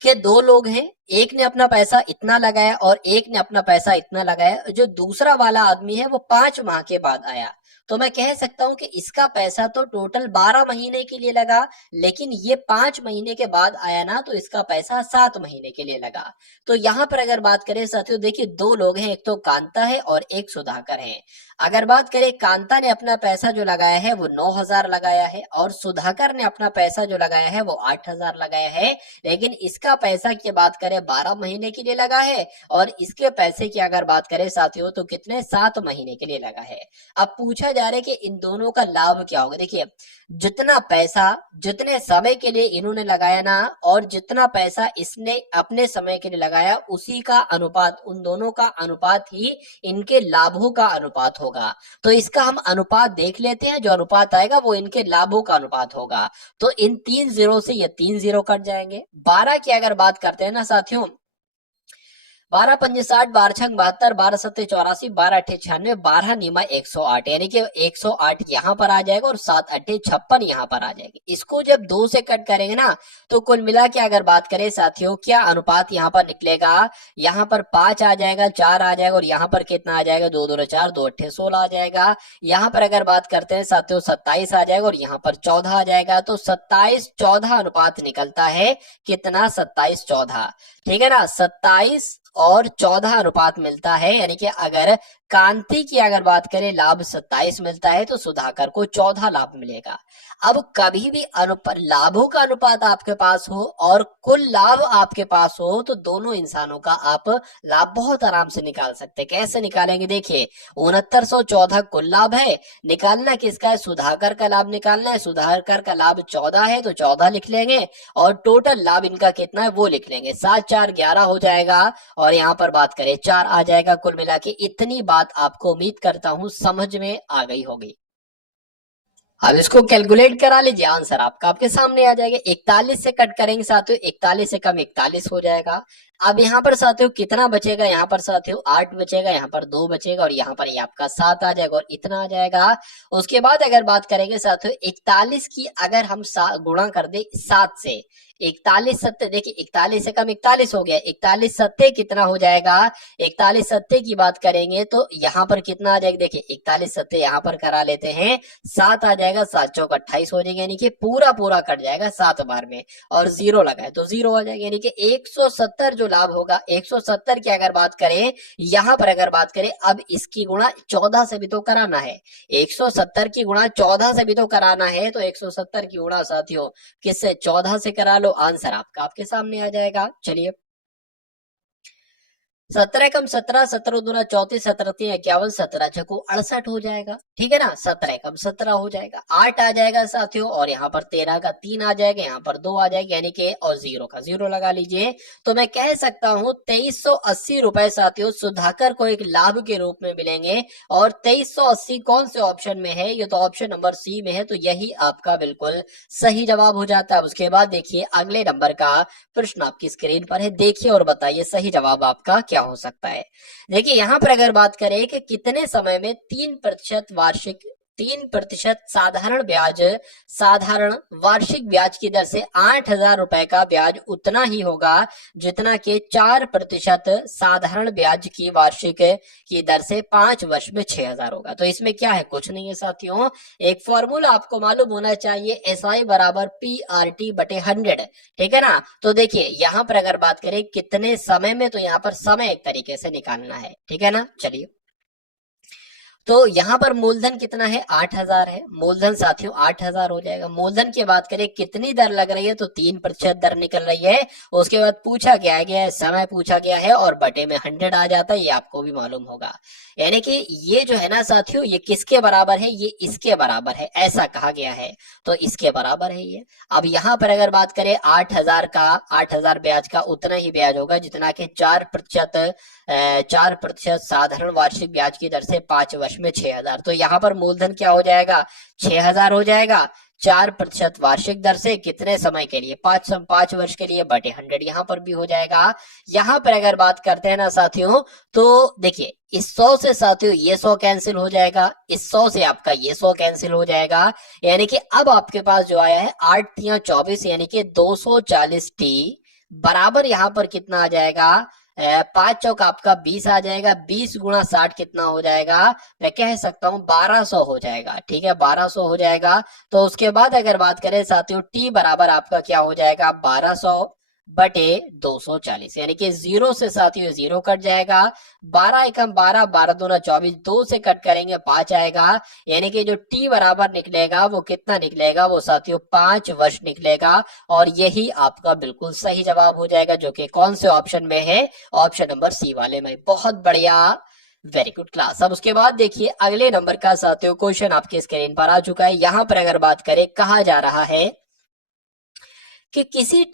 कि 2 लोग हैं, एक ने अपना पैसा इतना लगाया और एक ने अपना पैसा इतना लगाया, जो दूसरा वाला आदमी है वो 5 माह के बाद आया, तो मैं कह सकता हूं कि इसका पैसा तो टोटल 12 महीने के लिए लगा, लेकिन ये 5 महीने के बाद आया ना, तो इसका पैसा 7 महीने के लिए लगा। तो यहाँ पर अगर बात करें साथियों, देखिए दो लोग हैं, एक तो कांता है और एक सुधाकर है। अगर बात करें, कांता ने अपना पैसा जो लगाया है वो 9,000 लगाया है, और सुधाकर ने अपना पैसा जो लगाया है वो 8,000 लगाया है। लेकिन इसका पैसा की बात करें 12 महीने के लिए लगा है, और इसके पैसे की अगर बात करें साथियों तो कितने, 7 महीने के लिए लगा है। अब पूछा जा रहा है कि इन दोनों का लाभ क्या होगा। देखिए, जितना पैसा जितने समय के लिए इन्होंने लगाया ना, और जितना पैसा इसने अपने समय के लिए लगाया, उसी का अनुपात, उन दोनों का अनुपात ही इनके लाभों का अनुपात होगा। तो इसका हम अनुपात देख लेते हैं, जो अनुपात आएगा वो इनके लाभों का अनुपात होगा। तो इन 3 जीरो से ये 3 जीरो कट जाएंगे। 12 की अगर बात करते हैं ना साथियों, 12 पंजे 60, 12 छंग 72, 12 सत्ते 84, 12 अट्ठे 96, 12 नीमा 108, यानी कि 108 यहाँ पर आ जाएगा और 7 अट्ठे 56 यहाँ पर आ जाएगी। इसको जब 2 से कट करेंगे ना, तो कुल मिला के अगर बात करें साथियों, क्या अनुपात यहाँ पर निकलेगा, यहाँ पर 5 आ जाएगा, 4 आ जाएगा, और यहाँ पर कितना आ जाएगा, 2 2 4, 2 अट्ठे 16 आ जाएगा। यहाँ पर अगर बात करते हैं साथियों 27 आ जाएगा, और यहाँ पर 14 आ जाएगा। तो 27-14 अनुपात निकलता है, कितना, 27-14, ठीक है ना। 27 और 14 अनुपात मिलता है, यानी कि अगर कांति की अगर बात करें लाभ 27 मिलता है, तो सुधाकर को 14 लाभ मिलेगा। अब कभी भी लाभों का अनुपात आपके पास हो और कुल लाभ आपके पास हो, तो दोनों इंसानों का आप लाभ बहुत आराम से निकाल सकते हैं। कैसे निकालेंगे, देखिए 6914 कुल लाभ है, निकालना किसका है, सुधाकर का लाभ निकालना है। सुधाकर का लाभ 14 है, तो 14 लिख लेंगे, और टोटल लाभ इनका कितना है वो लिख लेंगे। 7 4 11 हो जाएगा, और यहाँ पर बात करें 4 आ जाएगा। कुल मिला के इतनी बात आपको उम्मीद करता हूं समझ में आ गई होगी। अब इसको कैलकुलेट करा लीजिए, आंसर आपका आपके सामने आ जाएगा। 41 से कट करेंगे साथियों, 41 से कम 41 हो जाएगा। अब यहाँ पर साथियों कितना बचेगा, यहाँ पर साथियों 8 बचेगा, यहाँ पर 2 बचेगा, और यहाँ पर ये आपका 7 आ जाएगा, और इतना आ जाएगा। उसके बाद अगर बात करेंगे साथियों 41 की अगर हम गुणा कर दे 7 से, 41 सत्ते, देखिए 41 से कम 41 हो गया, 41 सत्ते कितना हो जाएगा, 41 सत्ते की बात करेंगे तो यहाँ पर कितना आ जाएगा, देखिए 41 सत्ते यहाँ पर करा लेते हैं, 7 आ जाएगा, 7 चौक 28 हो जाएगा, यानी कि पूरा पूरा कट जाएगा 7 बार में, और 0 लगाए तो 0 आ जाएगा, यानी कि 170 जो लाभ होगा। 170 की अगर बात करें, यहाँ पर अगर बात करें, अब इसकी गुणा 14 से भी तो कराना है, 170 की गुणा 14 से भी तो कराना है, तो 170 की गुणा साथियों किससे, 14 से करा लो, आंसर आपका आपके सामने आ जाएगा। चलिए, 17 कम 17, 17 दूना 34, 17 तीन 51, 17 छक्कू 68 हो जाएगा, ठीक है ना। 17 कम 17 हो जाएगा, 8 आ जाएगा साथियों, और यहाँ पर 13 का 3 आ जाएगा, यहाँ पर 2 आ जाएगा, यानी कि और 0 का 0 लगा लीजिए। तो मैं कह सकता हूँ 2380 रुपए साथियों सुधाकर को एक लाभ के रूप में मिलेंगे। और 2380 कौन से ऑप्शन में है, ये तो ऑप्शन नंबर सी में है, तो यही आपका बिल्कुल सही जवाब हो जाता है। उसके बाद देखिए अगले नंबर का प्रश्न आपकी स्क्रीन पर है, देखिए और बताइए सही जवाब आपका क्या हो सकता है। देखिए यहाँ पर अगर बात करें कि कितने समय में 3% वार्षिक 3% साधारण वार्षिक ब्याज की दर से 8,000 रुपए का ब्याज उतना ही होगा जितना कि 4% साधारण ब्याज की वार्षिक की दर से 5 वर्ष में 6,000 होगा। तो इसमें क्या है, कुछ नहीं है साथियों, एक फॉर्मूला आपको मालूम होना चाहिए, SI बराबर PRT बटे 100, ठीक है ना। तो देखिए यहाँ पर अगर बात करें कितने समय में, तो यहाँ पर समय एक तरीके से निकालना है, ठीक है ना। चलिए, तो यहाँ पर मूलधन कितना है, 8,000 है, मूलधन साथियों 8,000 हो जाएगा। मूलधन की बात करें कितनी दर लग रही है, तो 3% दर निकल रही है। उसके बाद पूछा गया है, समय पूछा गया है, और बटे में 100 आ जाता है, ये आपको भी मालूम होगा। यानी कि ये जो है ना साथियों, ये किसके बराबर है, ये इसके बराबर है, ऐसा कहा गया है, तो इसके बराबर है ये। अब यहाँ पर अगर बात करें 8,000 ब्याज का उतना ही ब्याज होगा जितना कि 4% साधारण वार्षिक ब्याज की दर से 5 वर्ष में 6,000। तो यहाँ पर मूलधन क्या हो जाएगा, 6,000 हो जाएगा। 4% वार्षिक दर से कितने समय के लिए, 5 वर्ष के लिए, बटे 100 यहाँ पर भी हो जाएगा। यहाँ पर अगर बात करते हैं ना साथियों, तो देखिए इस 100 से साथियों ये 100 कैंसिल हो जाएगा, इस 100 से आपका ये 100 कैंसिल हो जाएगा, यानी कि अब आपके पास जो आया है 8 × 24, यानी कि 240T बराबर यहाँ पर कितना आ जाएगा, 5 चौक आपका 20 आ जाएगा, 20 गुणा 60 कितना हो जाएगा, मैं कह सकता हूँ 1200 हो जाएगा। ठीक है, 1200 हो जाएगा। तो उसके बाद अगर बात करें साथियों, टी बराबर आपका क्या हो जाएगा, 1200 बटे 240, यानी कि जीरो से साथियों जीरो कट जाएगा। 12 एकम 12, 12 दूना 24, 2 से कट करेंगे 5 आएगा, यानी कि जो टी बराबर निकलेगा वो कितना निकलेगा, वो साथियों 5 वर्ष निकलेगा। और यही आपका बिल्कुल सही जवाब हो जाएगा, जो कि कौन से ऑप्शन में है, ऑप्शन नंबर सी वाले में। बहुत बढ़िया, वेरी गुड क्लास। अब उसके बाद देखिए अगले नंबर का साथियों क्वेश्चन आपके स्क्रीन पर आ चुका है। यहां पर अगर बात करें, कहा जा रहा है कि किसी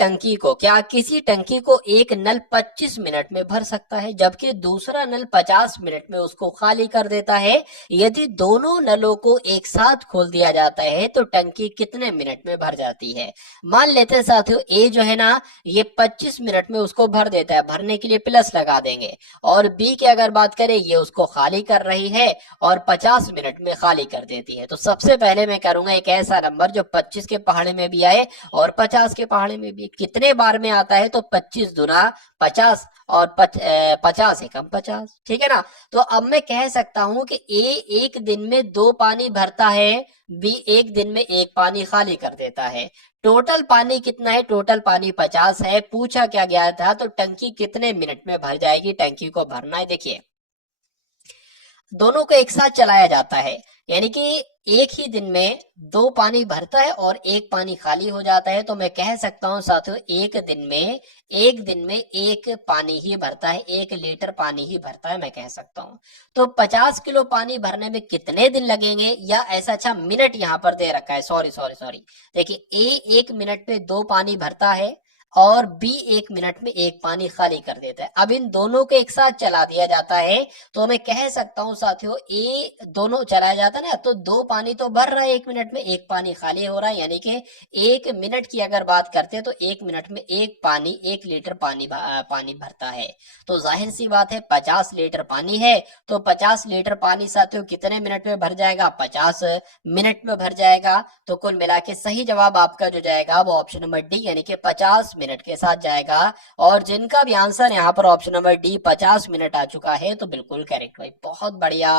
टंकी को एक नल 25 मिनट में भर सकता है, जबकि दूसरा नल 50 मिनट में उसको खाली कर देता है। यदि दोनों नलों को एक साथ खोल दिया जाता है तो टंकी कितने मिनट में भर जाती है। मान लेते हैं साथियों, ए जो है ना, ये 25 मिनट में उसको भर देता है, भरने के लिए प्लस लगा देंगे। और बी की अगर बात करें, ये उसको खाली कर रही है और 50 मिनट में खाली कर देती है। तो सबसे पहले मैं करूंगा एक ऐसा नंबर जो 25 के पहाड़े में भी आए और 50 के पहाड़े में भी। कितने बार में आता है, तो 25 दुना 50 और 50 एकम 50। ठीक है ना। तो अब मैं कह सकता हूं कि ए एक दिन में 2 पानी भरता है, बी एक दिन में 1 पानी खाली कर देता है। टोटल पानी कितना है, टोटल पानी 50 है। पूछा क्या गया था, तो टंकी कितने मिनट में भर जाएगी, टंकी को भरना है। देखिए दोनों को एक साथ चलाया जाता है, यानी कि एक ही दिन में 2 पानी भरता है और 1 पानी खाली हो जाता है। तो मैं कह सकता हूं साथियों, एक दिन में 1 पानी ही भरता है, 1 लीटर पानी ही भरता है, मैं कह सकता हूं। तो 50 किलो पानी भरने में कितने दिन लगेंगे, या ऐसा, अच्छा मिनट यहाँ पर दे रखा है, सॉरी। देखिए ए 1 मिनट में 2 पानी भरता है और बी 1 मिनट में 1 पानी खाली कर देता है। अब इन दोनों को एक साथ चला दिया जाता है, तो मैं कह सकता हूं साथियों, ए दोनों चलाया जाता है ना, तो 2 पानी तो भर रहा है 1 मिनट में, 1 पानी खाली हो रहा है, यानी कि 1 मिनट की अगर बात करते हैं तो 1 मिनट में 1 लीटर पानी भरता है। तो जाहिर सी बात है 50 लीटर पानी है, तो 50 लीटर पानी साथियों कितने मिनट में भर जाएगा, 50 मिनट में भर जाएगा। तो कुल मिला के सही जवाब आपका जो जाएगा वो ऑप्शन नंबर डी, यानी कि 50 मिनट के साथ जाएगा। और जिनका भी आंसर यहाँ पर ऑप्शन नंबर डी 50 मिनट आ चुका है, तो बिल्कुल करेक्ट भाई, बहुत बढ़िया,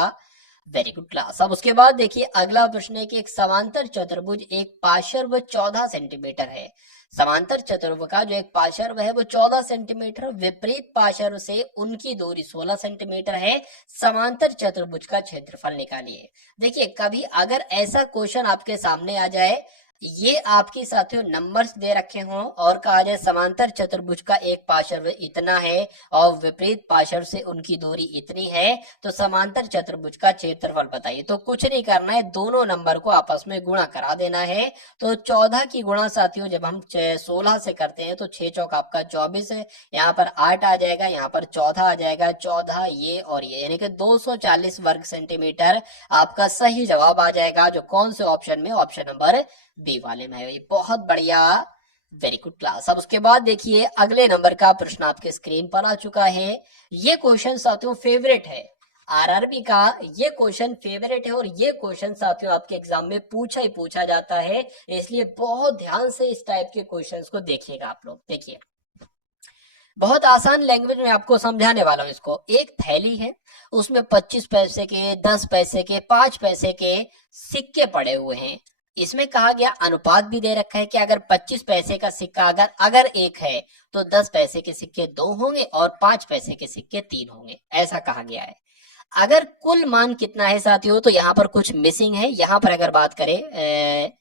वेरी गुड क्लास। अब उसके बाद देखिए अगला प्रश्न है कि एक समांतर चतुर्भुज एक पार्श्व 14 सेंटीमीटर है। समांतर चतुर्भुज का जो एक पार्श्व है वो 14 सेंटीमीटर, विपरीत पार्श्व से उनकी दूरी 16 सेंटीमीटर है। समांतर चतुर्भुज का क्षेत्रफल निकालिए। देखिए कभी अगर ऐसा क्वेश्चन आपके सामने आ जाए, ये आपके साथियों नंबर्स दे रखे हों और कहा जाए समांतर चतुर्भुज का एक पार्श्व इतना है और विपरीत पार्श्व से उनकी दूरी इतनी है, तो समांतर चतुर्भुज का क्षेत्रफल बताइए। तो कुछ नहीं करना है, दोनों नंबर को आपस में गुणा करा देना है। तो 14 की गुणा साथियों जब हम 16 से करते हैं तो 6 चौक आपका 24 है, यहाँ पर 8 आ जाएगा, यहाँ पर 14 आ जाएगा, 14 ये और ये, यानी कि 240 वर्ग सेंटीमीटर आपका सही जवाब आ जाएगा, जो कौन से ऑप्शन में, ऑप्शन नंबर बी वाले में है। बहुत बढ़िया, वेरी गुड क्लास। अब उसके बाद देखिए अगले नंबर का प्रश्न आपके स्क्रीन पर आ चुका है। ये क्वेश्चन साथियों फेवरेट है, आरआरबी का ये क्वेश्चन फेवरेट है, और ये क्वेश्चन साथियों आपके एग्जाम में पूछा ही पूछा जाता है, इसलिए बहुत ध्यान से इस टाइप के क्वेश्चंस को देखिएगा आप लोग। देखिए बहुत आसान लैंग्वेज में आपको समझाने वाला हूं इसको। एक थैली है, उसमें 25 पैसे के, 10 पैसे के, 5 पैसे के सिक्के पड़े हुए हैं। इसमें कहा गया अनुपात भी दे रखा है कि अगर 25 पैसे का सिक्का अगर एक है तो 10 पैसे के सिक्के 2 होंगे और 5 पैसे के सिक्के 3 होंगे, ऐसा कहा गया है। अगर कुल मान कितना है साथियों, तो यहाँ पर कुछ मिसिंग है। यहाँ पर अगर बात करें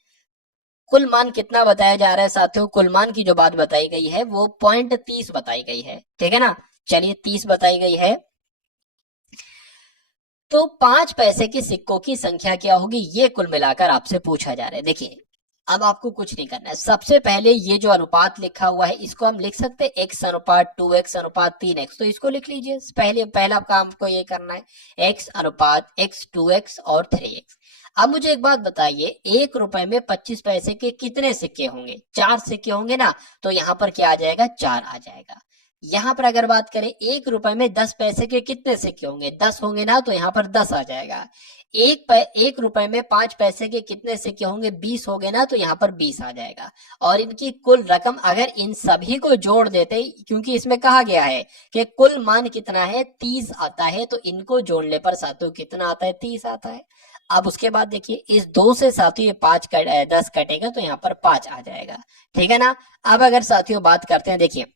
कुल मान कितना बताया जा रहा है साथियों, कुल मान की जो बात बताई गई है वो 0.30 बताई गई है। ठीक है ना, चलिए 30 बताई गई है। तो 5 पैसे के सिक्कों की संख्या क्या होगी, ये कुल मिलाकर आपसे पूछा जा रहा है। देखिए अब आपको कुछ नहीं करना है, सबसे पहले ये जो अनुपात लिखा हुआ है इसको हम लिख सकते हैं x अनुपात 2x अनुपात 3x, तो इसको लिख लीजिए। पहला काम आपको ये करना है, x अनुपात x 2x और 3x। अब मुझे एक बात बताइए, 1 रुपए में 25 पैसे के कितने सिक्के होंगे, 4 सिक्के होंगे ना, तो यहाँ पर क्या आ जाएगा, 4 आ जाएगा। यहाँ पर अगर बात करें 1 रुपए में 10 पैसे के कितने सिक्के होंगे, 10 होंगे ना, तो यहाँ पर 10 आ जाएगा। 1 रुपए में 5 पैसे के कितने सिक्के होंगे, 20 हो गए ना, तो यहाँ पर 20 आ जाएगा। और इनकी कुल रकम अगर इन सभी को जोड़ देते, क्योंकि इसमें कहा गया है कि कुल मान कितना है, 30 आता है, तो इनको जोड़ने पर साथियों कितना आता है, 30 आता है। अब उसके बाद देखिए इस 2 से साथियों ये 10 कटेगा, तो यहाँ पर 5 आ जाएगा। ठीक है ना। अब अगर साथियों बात करते हैं, देखिए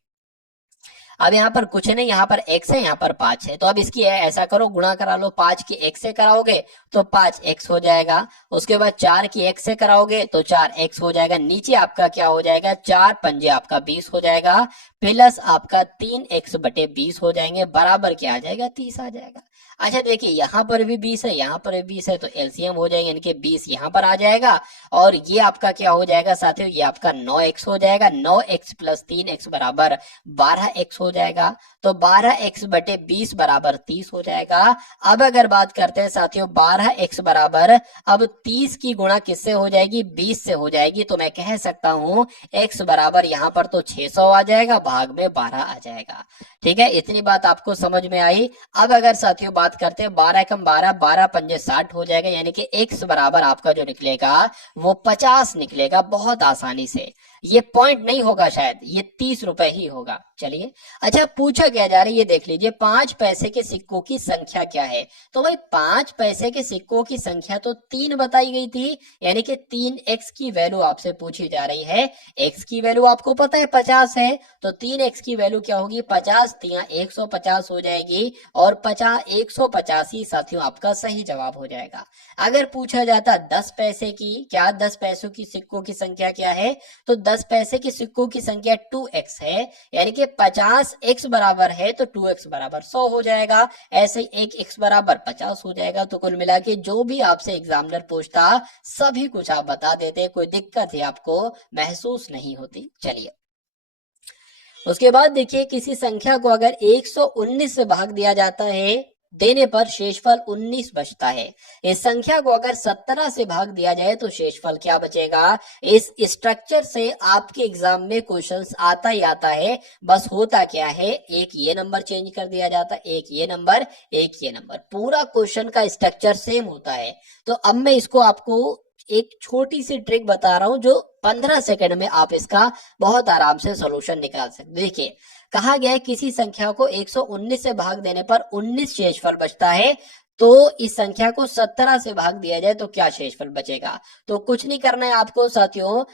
अब यहाँ पर कुछ नहीं, यहाँ पर x है, यहाँ पर 5 है, तो अब इसकी ऐसा करो, गुणा करा लो। 5 की x से कराओगे तो 5x हो जाएगा। उसके बाद 4 की x से कराओगे तो 4x हो जाएगा। नीचे आपका क्या हो जाएगा, 4 पंजे आपका 20 हो जाएगा, प्लस आपका 3x बटे 20 हो जाएंगे, बराबर क्या आ जाएगा, 30 आ जाएगा। अच्छा देखिए यहाँ पर भी 20 है, यहाँ पर भी 20 है, तो एलसीएम हो जाएगा, यानी कि 20 यहाँ पर आ जाएगा, और ये आपका क्या हो जाएगा साथियों, ये आपका 9x हो जाएगा। 9x प्लस 3x बराबर 12x हो जाएगा, तो 12x बटे 20 बराबर 30 हो जाएगा। अब अगर बात करते हैं साथियों 12x बराबर, अब 30 की गुणा किससे हो जाएगी, 20 से हो जाएगी, तो मैं कह सकता हूँ x बराबर यहाँ पर तो 600 आ जाएगा, भाग में 12 आ जाएगा। ठीक है, इतनी बात आपको समझ में आई। अब अगर साथियों बात करते हैं 12 एकम 12, 12 पंजे 60 हो जाएगा, यानी कि x बराबर आपका जो निकलेगा वो 50 निकलेगा, बहुत आसानी से। ये पॉइंट नहीं होगा शायद, ये 30 रुपए ही होगा। चलिए, अच्छा पूछा क्या जा रहा है, ये देख लीजिए, 5 पैसे के सिक्कों की संख्या क्या है। तो भाई 5 पैसे के सिक्कों की संख्या तो 3 बताई गई थी, यानी कि 3x की वैल्यू आपसे पूछी जा रही है। x की वैल्यू आपको पता है 50 है, तो 3x की वैल्यू क्या होगी, 50 तिया 150 हो जाएगी, और 150 ही साथियों आपका सही जवाब हो जाएगा। अगर पूछा जाता 10 पैसे की, क्या 10 पैसों की सिक्कों की संख्या क्या है, तो 10 पैसे के सिक्कों की संख्या 2x है, यानी कि 50x बराबर है, तो 2x बराबर 100 हो जाएगा। ऐसे ही 1x बराबर 50 हो जाएगा। तो कुल मिला के जो भी आपसे एग्जामिनर पूछता सभी कुछ आप बता देते, कोई दिक्कत है आपको महसूस नहीं होती। चलिए, उसके बाद देखिए, किसी संख्या को अगर 119 से भाग दिया जाता है, देने पर शेषफल 19 बचता है। इस संख्या को अगर 17 से भाग दिया जाए तो शेषफल क्या बचेगा। इस स्ट्रक्चर से आपके एग्जाम में क्वेश्चंस आता ही आता है। बस होता क्या है, एक ये नंबर चेंज कर दिया जाता है, एक ये नंबर, एक ये नंबर, पूरा क्वेश्चन का स्ट्रक्चर सेम होता है। तो अब मैं इसको आपको एक छोटी सी ट्रिक बता रहा हूं, जो 15 सेकंड में आप इसका बहुत आराम से सॉल्यूशन निकाल सकते। देखिए, कहा गया है किसी संख्या को 119 से भाग देने पर 19 शेषफल बचता है, तो इस संख्या को 17 से भाग दिया जाए तो क्या शेषफल बचेगा। तो कुछ नहीं करना है आपको साथियों,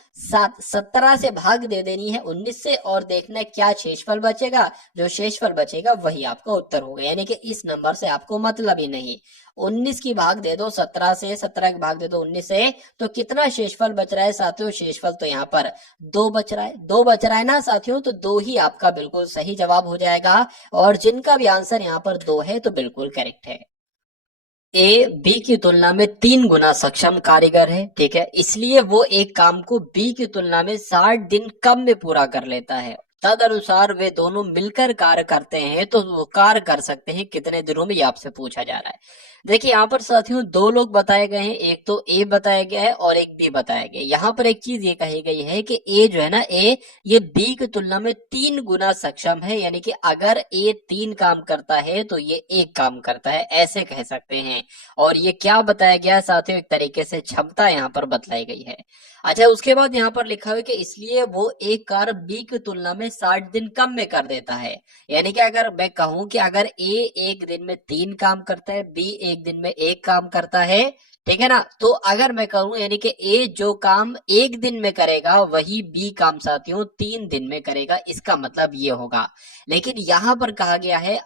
17 से भाग दे देनी है 19 से, और देखना है क्या शेषफल बचेगा। जो शेषफल बचेगा वही आपका उत्तर होगा, यानी कि इस नंबर से आपको मतलब ही नहीं। 19 की भाग दे दो 17 से, 17 की भाग दे दो 19 से, तो कितना शेषफल बच रहा है साथियों, शेषफल तो यहाँ पर 2 बच रहा है। 2 बच रहा है ना साथियों, तो 2 ही आपका बिल्कुल सही जवाब हो जाएगा। और जिनका भी आंसर यहाँ पर 2 है तो बिल्कुल करेक्ट है। ए बी की तुलना में 3 गुना सक्षम कारीगर है, ठीक है, इसलिए वो एक काम को बी की तुलना में 60 दिन कम में पूरा कर लेता है। तद अनुसार वे दोनों मिलकर कार्य करते हैं, तो वो कार्य कर सकते हैं कितने दिनों में, ये आपसे पूछा जा रहा है। देखिए यहाँ पर साथियों 2 लोग बताए गए हैं, एक तो ए बताया गया है और एक बी बताया गया है। यहाँ पर एक चीज ये कही गई है कि ए जो है ना, ए ये बी की तुलना में 3 गुना सक्षम है, यानी कि अगर ए 3 काम करता है तो ये 1 काम करता है, ऐसे कह सकते हैं। और ये क्या बताया गया है साथियों, एक तरीके से क्षमता यहाँ पर बतलाई गई है। अच्छा, उसके बाद यहाँ पर लिखा हुआ है कि इसलिए वो एक कार्य बी की तुलना में 60 दिन कम में कर देता है। यानी कि अगर मैं कहूं कि अगर ए एक दिन में 3 काम करता है, बी एक दिन में 1 काम करता है, ठीक है ना, तो अगर मैं कहूं यानी कि ए जो काम एक दिन में करेगा वही बी काम साथियों 3 दिन में करेगा, इसका मतलब ये होगा। लेकिन यहाँ पर कहा गया है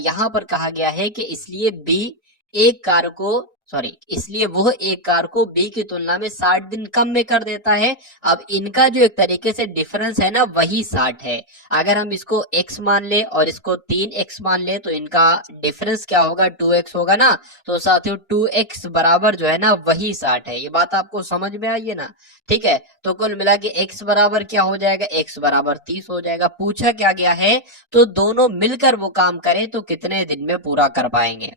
यहाँ पर कहा गया है कि इसलिए बी एक कार्य को इसलिए वो एक कार को बी की तुलना में 60 दिन कम में कर देता है। अब इनका जो एक तरीके से डिफरेंस है ना, वही 60 है। अगर हम इसको x मान ले और इसको 3x मान ले तो इनका डिफरेंस क्या होगा, 2x होगा ना। तो साथियों 2x बराबर जो है ना वही 60 है। ये बात आपको समझ में आई है ना, ठीक है। तो कुल मिला के x बराबर क्या हो जाएगा, x बराबर 30 हो जाएगा। पूछा क्या गया है, तो दोनों मिलकर वो काम करें तो कितने दिन में पूरा कर पाएंगे।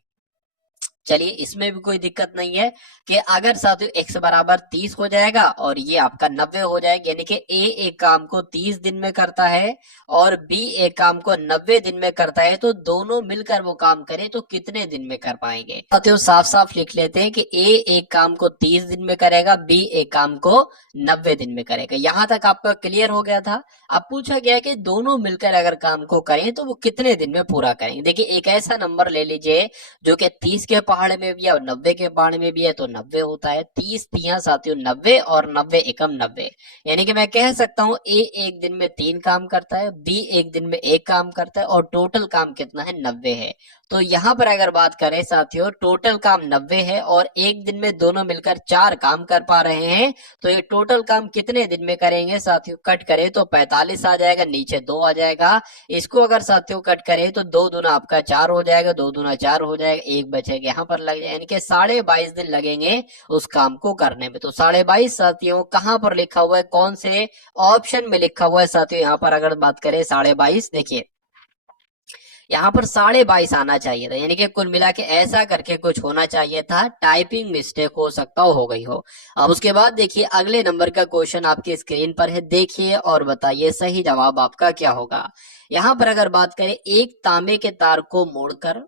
चलिए इसमें भी कोई दिक्कत नहीं है कि अगर साथियों x बराबर 30 हो जाएगा और ये आपका 90 हो जाएगा, यानी कि a एक काम को 30 दिन में करता है और b एक काम को 90 दिन में करता है, तो दोनों मिलकर वो काम करें तो कितने दिन में कर पाएंगे। साथियों साफ साफ लिख लेते हैं कि a एक काम को 30 दिन में करेगा, b एक काम को 90 दिन में करेगा। यहां तक आपका क्लियर हो गया था। अब पूछा गया कि दोनों मिलकर अगर काम को करें तो वो कितने दिन में पूरा करेंगे। देखिए एक ऐसा नंबर ले लीजिए जो कि 30 के पहाड़ में भी है और 90 के पहाड़ में भी है, तो 90 होता है। 30 तिया साथियों 90 और 90 एकम 90, यानी कि मैं कह सकता हूं ए एक दिन में 3 काम करता है, बी एक दिन में 1 काम करता है और टोटल काम कितना है 90 है। तो यहाँ पर अगर बात करें साथियों टोटल काम 90 है और एक दिन में दोनों मिलकर 4 काम कर पा रहे हैं, तो ये टोटल काम कितने दिन में करेंगे साथियों। कट करें तो 45 आ जाएगा, नीचे 2 आ जाएगा। इसको अगर साथियों कट करें तो 2 दूना आपका 4 हो जाएगा, 2 दूना 4 हो जाएगा, 1 बचेगा यहाँ पर लग जाएगा, यानी कि 22.5 दिन लगेंगे उस काम को करने में। तो 22.5 साथियों कहाँ पर लिखा हुआ है, कौन से ऑप्शन में लिखा हुआ है साथियों। यहाँ पर अगर बात करें 22.5, देखिए यहाँ पर 22.5 आना चाहिए था, यानी कि कुल मिला के ऐसा करके कुछ होना चाहिए था, टाइपिंग मिस्टेक हो सकता हो गई हो। अब उसके बाद देखिए अगले नंबर का क्वेश्चन आपकी स्क्रीन पर है, देखिए और बताइए सही जवाब आपका क्या होगा। यहाँ पर अगर बात करें एक तांबे के तार को मोड़कर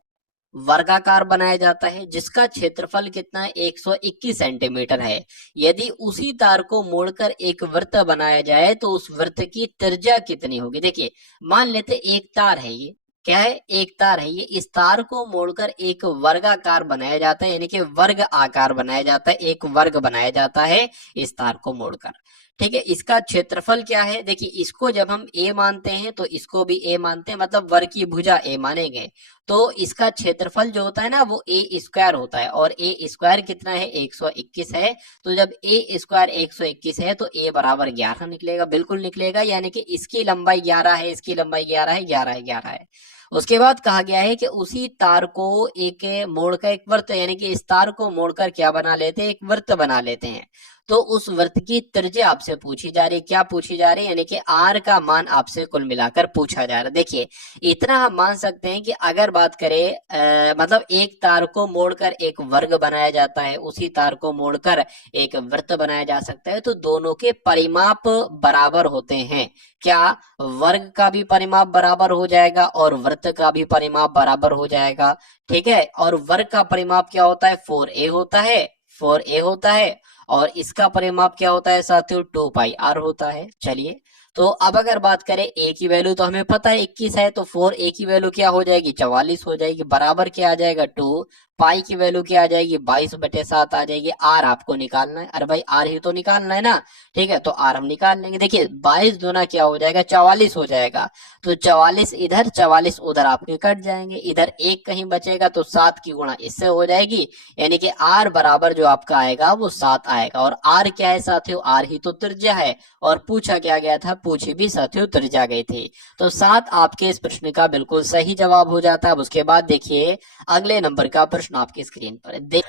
वर्गाकार बनाया जाता है जिसका क्षेत्रफल कितना है 121 सेंटीमीटर है। यदि उसी तार को मोड़कर एक वृत्त बनाया जाए तो उस वृत्त की त्रिज्या कितनी होगी। देखिए मान लेते एक तार है, ये क्या है, एक तार है, ये इस तार को मोड़कर एक वर्गाकार बनाया जाता है, यानी कि वर्ग आकार बनाया जाता है, एक वर्ग बनाया जाता है इस तार को मोड़कर। ठीक है, इसका क्षेत्रफल क्या है, देखिए इसको जब हम a मानते हैं तो इसको भी a मानते हैं, मतलब वर्ग की भुजा a मानेंगे, तो इसका क्षेत्रफल जो होता है ना वो a स्क्वायर होता है और a स्क्वायर कितना है 121 है। तो जब a स्क्वायर 121 है तो a बराबर 11 निकलेगा, बिल्कुल निकलेगा, यानी कि इसकी लंबाई 11 है, इसकी लंबाई 11 है, 11 है, 11 है। उसके बाद कहा गया है कि उसी तार को एक मोड़कर एक वृत्त, यानी कि इस तार को मोड़कर क्या बना लेते हैं, एक वृत्त बना लेते हैं। तो उस वृत्त की त्रिज्या आपसे पूछी जा रही है, क्या पूछी जा रही है, यानी कि r का मान आपसे कुल मिलाकर पूछा जा रहा है। देखिए इतना हम मान सकते हैं कि अगर बात करें मतलब एक तार को मोड़कर एक वर्ग बनाया जाता है, उसी तार को मोड़कर एक वृत्त बनाया जा सकता है, तो दोनों के परिमाप बराबर होते हैं। क्या वर्ग का भी परिमाप बराबर हो जाएगा और वृत्त का भी परिमाप बराबर हो जाएगा। ठीक है, और वर्ग का परिमाप क्या होता है 4a होता है, 4a होता है, और इसका परिमाप क्या होता है साथियों 2πr होता है। चलिए तो अब अगर बात करें a की वैल्यू तो हमें पता है 21 है, तो 4a की वैल्यू क्या हो जाएगी 44 हो जाएगी, बराबर क्या आ जाएगा 2, पाई की वैल्यू क्या आ जाएगी 22/7 आ जाएगी। आर आपको निकालना है, अरे भाई आर ही तो निकालना है ना। ठीक है, तो आर हम निकाल लेंगे। देखिए 22 दूना क्या हो जाएगा 44 हो जाएगा, तो 44 इधर 44 उधर आपके कट जाएंगे, इधर एक कहीं बचेगा तो 7 की गुणा इससे हो जाएगी, यानी कि आर बराबर जो आपका आएगा वो 7 आएगा। और आर क्या है साथियों, आर ही तो त्रिज्या है, और पूछा क्या गया था, पूछी भी साथियों त्रिज्या गई थी। तो 7 आपके इस प्रश्न का बिल्कुल सही जवाब हो जाता है। अब उसके बाद देखिए अगले नंबर का प्रश्न आपकी स्क्रीन पर है।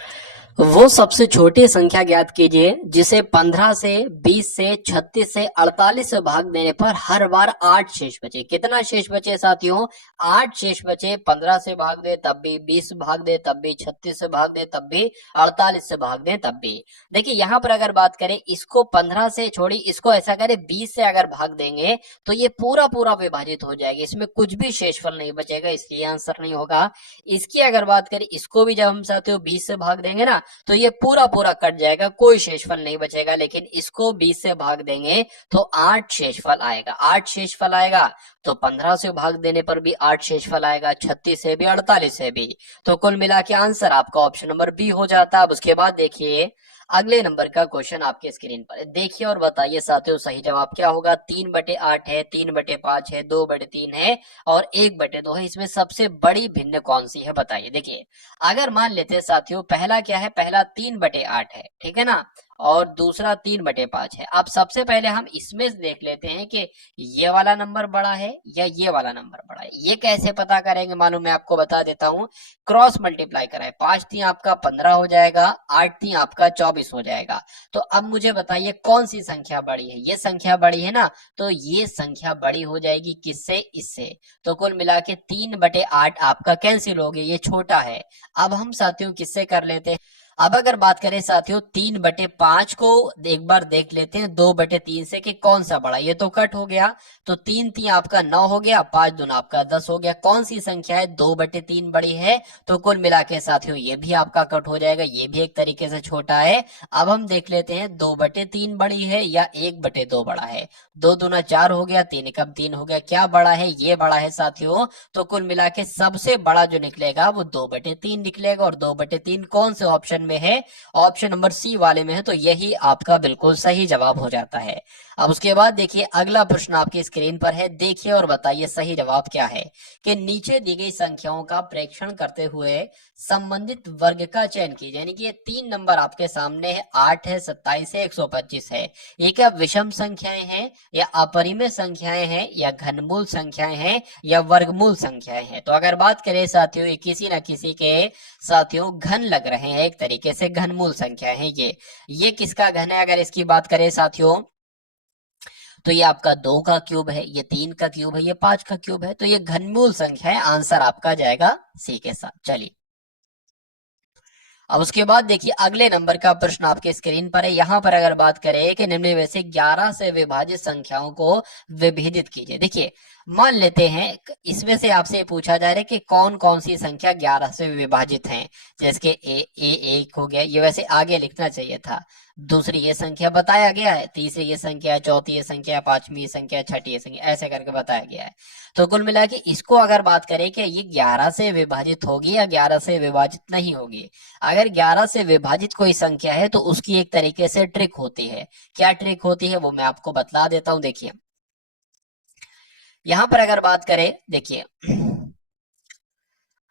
वो सबसे छोटी संख्या ज्ञात कीजिए जिसे 15 से 20 से 36 से 48 से भाग देने पर हर बार 8 शेष बचे। कितना शेष बचे साथियों, 8 शेष बचे। 15 से भाग दे तब भी, 20 से भाग दे तब भी, 36 से भाग दे तब भी, 48 से भाग दे तब भी। देखिए यहाँ पर अगर बात करें इसको 15 से छोड़ी, इसको ऐसा करें 20 से अगर भाग देंगे तो ये पूरा पूरा विभाजित हो जाएगा, इसमें कुछ भी शेषफल नहीं बचेगा, इसलिए आंसर नहीं होगा। इसकी अगर बात करें इसको भी जब हम साथियों 20 से भाग देंगे ना तो ये पूरा पूरा कट जाएगा, कोई शेषफल नहीं बचेगा। लेकिन इसको 20 से भाग देंगे तो 8 शेषफल आएगा, 8 शेषफल आएगा। तो 15 से भाग देने पर भी 8 शेषफल आएगा, 36 से भी, 48 से भी। तो कुल मिला के आंसर आपका ऑप्शन नंबर बी हो जाता है। अब उसके बाद देखिए अगले नंबर का क्वेश्चन आपके स्क्रीन पर है, देखिए और बताइए साथियों सही जवाब क्या होगा। 3/8 है, 3/5 है, 2/3 है और 1/2 है, इसमें सबसे बड़ी भिन्न कौन सी है बताइए। देखिए अगर मान लेते हैं साथियों पहला क्या है, पहला 3/8 है, ठीक है ना, और दूसरा 3/5 है। अब सबसे पहले हम इसमें से देख लेते हैं कि ये वाला नंबर बड़ा है या ये वाला नंबर बड़ा है। ये कैसे पता करेंगे मालूम, मैं आपको बता देता हूँ। क्रॉस मल्टीप्लाई कराए, 5 3 आपका 15 हो जाएगा, 8 3 आपका 24 हो जाएगा। तो अब मुझे बताइए कौन सी संख्या बड़ी है। ये संख्या बड़ी है ना, तो ये संख्या बड़ी हो जाएगी किससे, इससे। तो कुल मिला के 3/8 आपका कैंसिल हो गया, ये छोटा है। अब हम साथियों किससे कर लेते हैं। अब अगर बात करें साथियों 3/5 को एक बार देख लेते हैं 2/3 से कि कौन सा बड़ा। ये तो कट हो गया, तो 3 3 आपका 9 हो गया, 5 दूना आपका 10 हो गया। कौन सी संख्या है 2/3 बड़ी है, तो कुल मिला के साथियों ये भी आपका कट हो जाएगा, ये भी एक तरीके से छोटा है। अब हम देख लेते हैं 2/3 बड़ी है या 1/2 बड़ा है। 2 दूना 4 हो गया, 3 एकम 3 हो गया। क्या बड़ा है, ये बड़ा है साथियों। तो कुल मिला के सबसे बड़ा जो निकलेगा वो 2/3 निकलेगा। और 2/3 कौन से ऑप्शन में है, ऑप्शन नंबर सी वाले में है। तो यही आपका बिल्कुल सही जवाब हो जाता है। अब उसके बाद देखिए अगला प्रश्न आपकी स्क्रीन पर है, देखिए और बताइए सही जवाब क्या है। कि नीचे दी गई संख्याओं का प्रेक्षण करते हुए संबंधित वर्ग का चयन कीजिए। यानी कि ये 3 नंबर आपके सामने है, 8 है, 27 है, 125 है। ये क्या विषम संख्याएं हैं या अपरिमेय संख्याएं हैं या घनमूल संख्याएं हैं या वर्गमूल संख्याएं हैं। तो अगर बात करें साथियों ये किसी न किसी के साथियों घन लग रहे हैं, एक तरीके से घनमूल संख्या है ये किसका घन है। अगर इसकी बात करें साथियों तो ये आपका 2 का क्यूब है, ये 3 का क्यूब है, ये 5 का क्यूब है। तो ये घनमूल संख्या है, आंसर आपका जाएगा सी के साथ। चलिए अब उसके बाद देखिए अगले नंबर का प्रश्न आपके स्क्रीन पर है। यहां पर अगर बात करें कि निम्न में से 11 से विभाजित संख्याओं को विभेदित कीजिए। देखिए मान लेते हैं इसमें से आपसे पूछा जा रहा है कि कौन कौन सी संख्या 11 से विभाजित है। जैसे कि ए 1 हो गया, ये वैसे आगे लिखना चाहिए था। दूसरी ये संख्या बताया गया है, तीसरी ये संख्या, चौथी ये संख्या, पांचवी ये संख्या, छठी ये संख्या, ऐसे करके बताया गया है। तो कुल मिला के इसको अगर बात करें कि ये 11 से विभाजित होगी या 11 से विभाजित नहीं होगी। अगर 11 से विभाजित कोई संख्या है तो उसकी एक तरीके से ट्रिक होती है। क्या ट्रिक होती है वो मैं आपको बतला देता हूं। देखिए यहां पर अगर बात करें, देखिए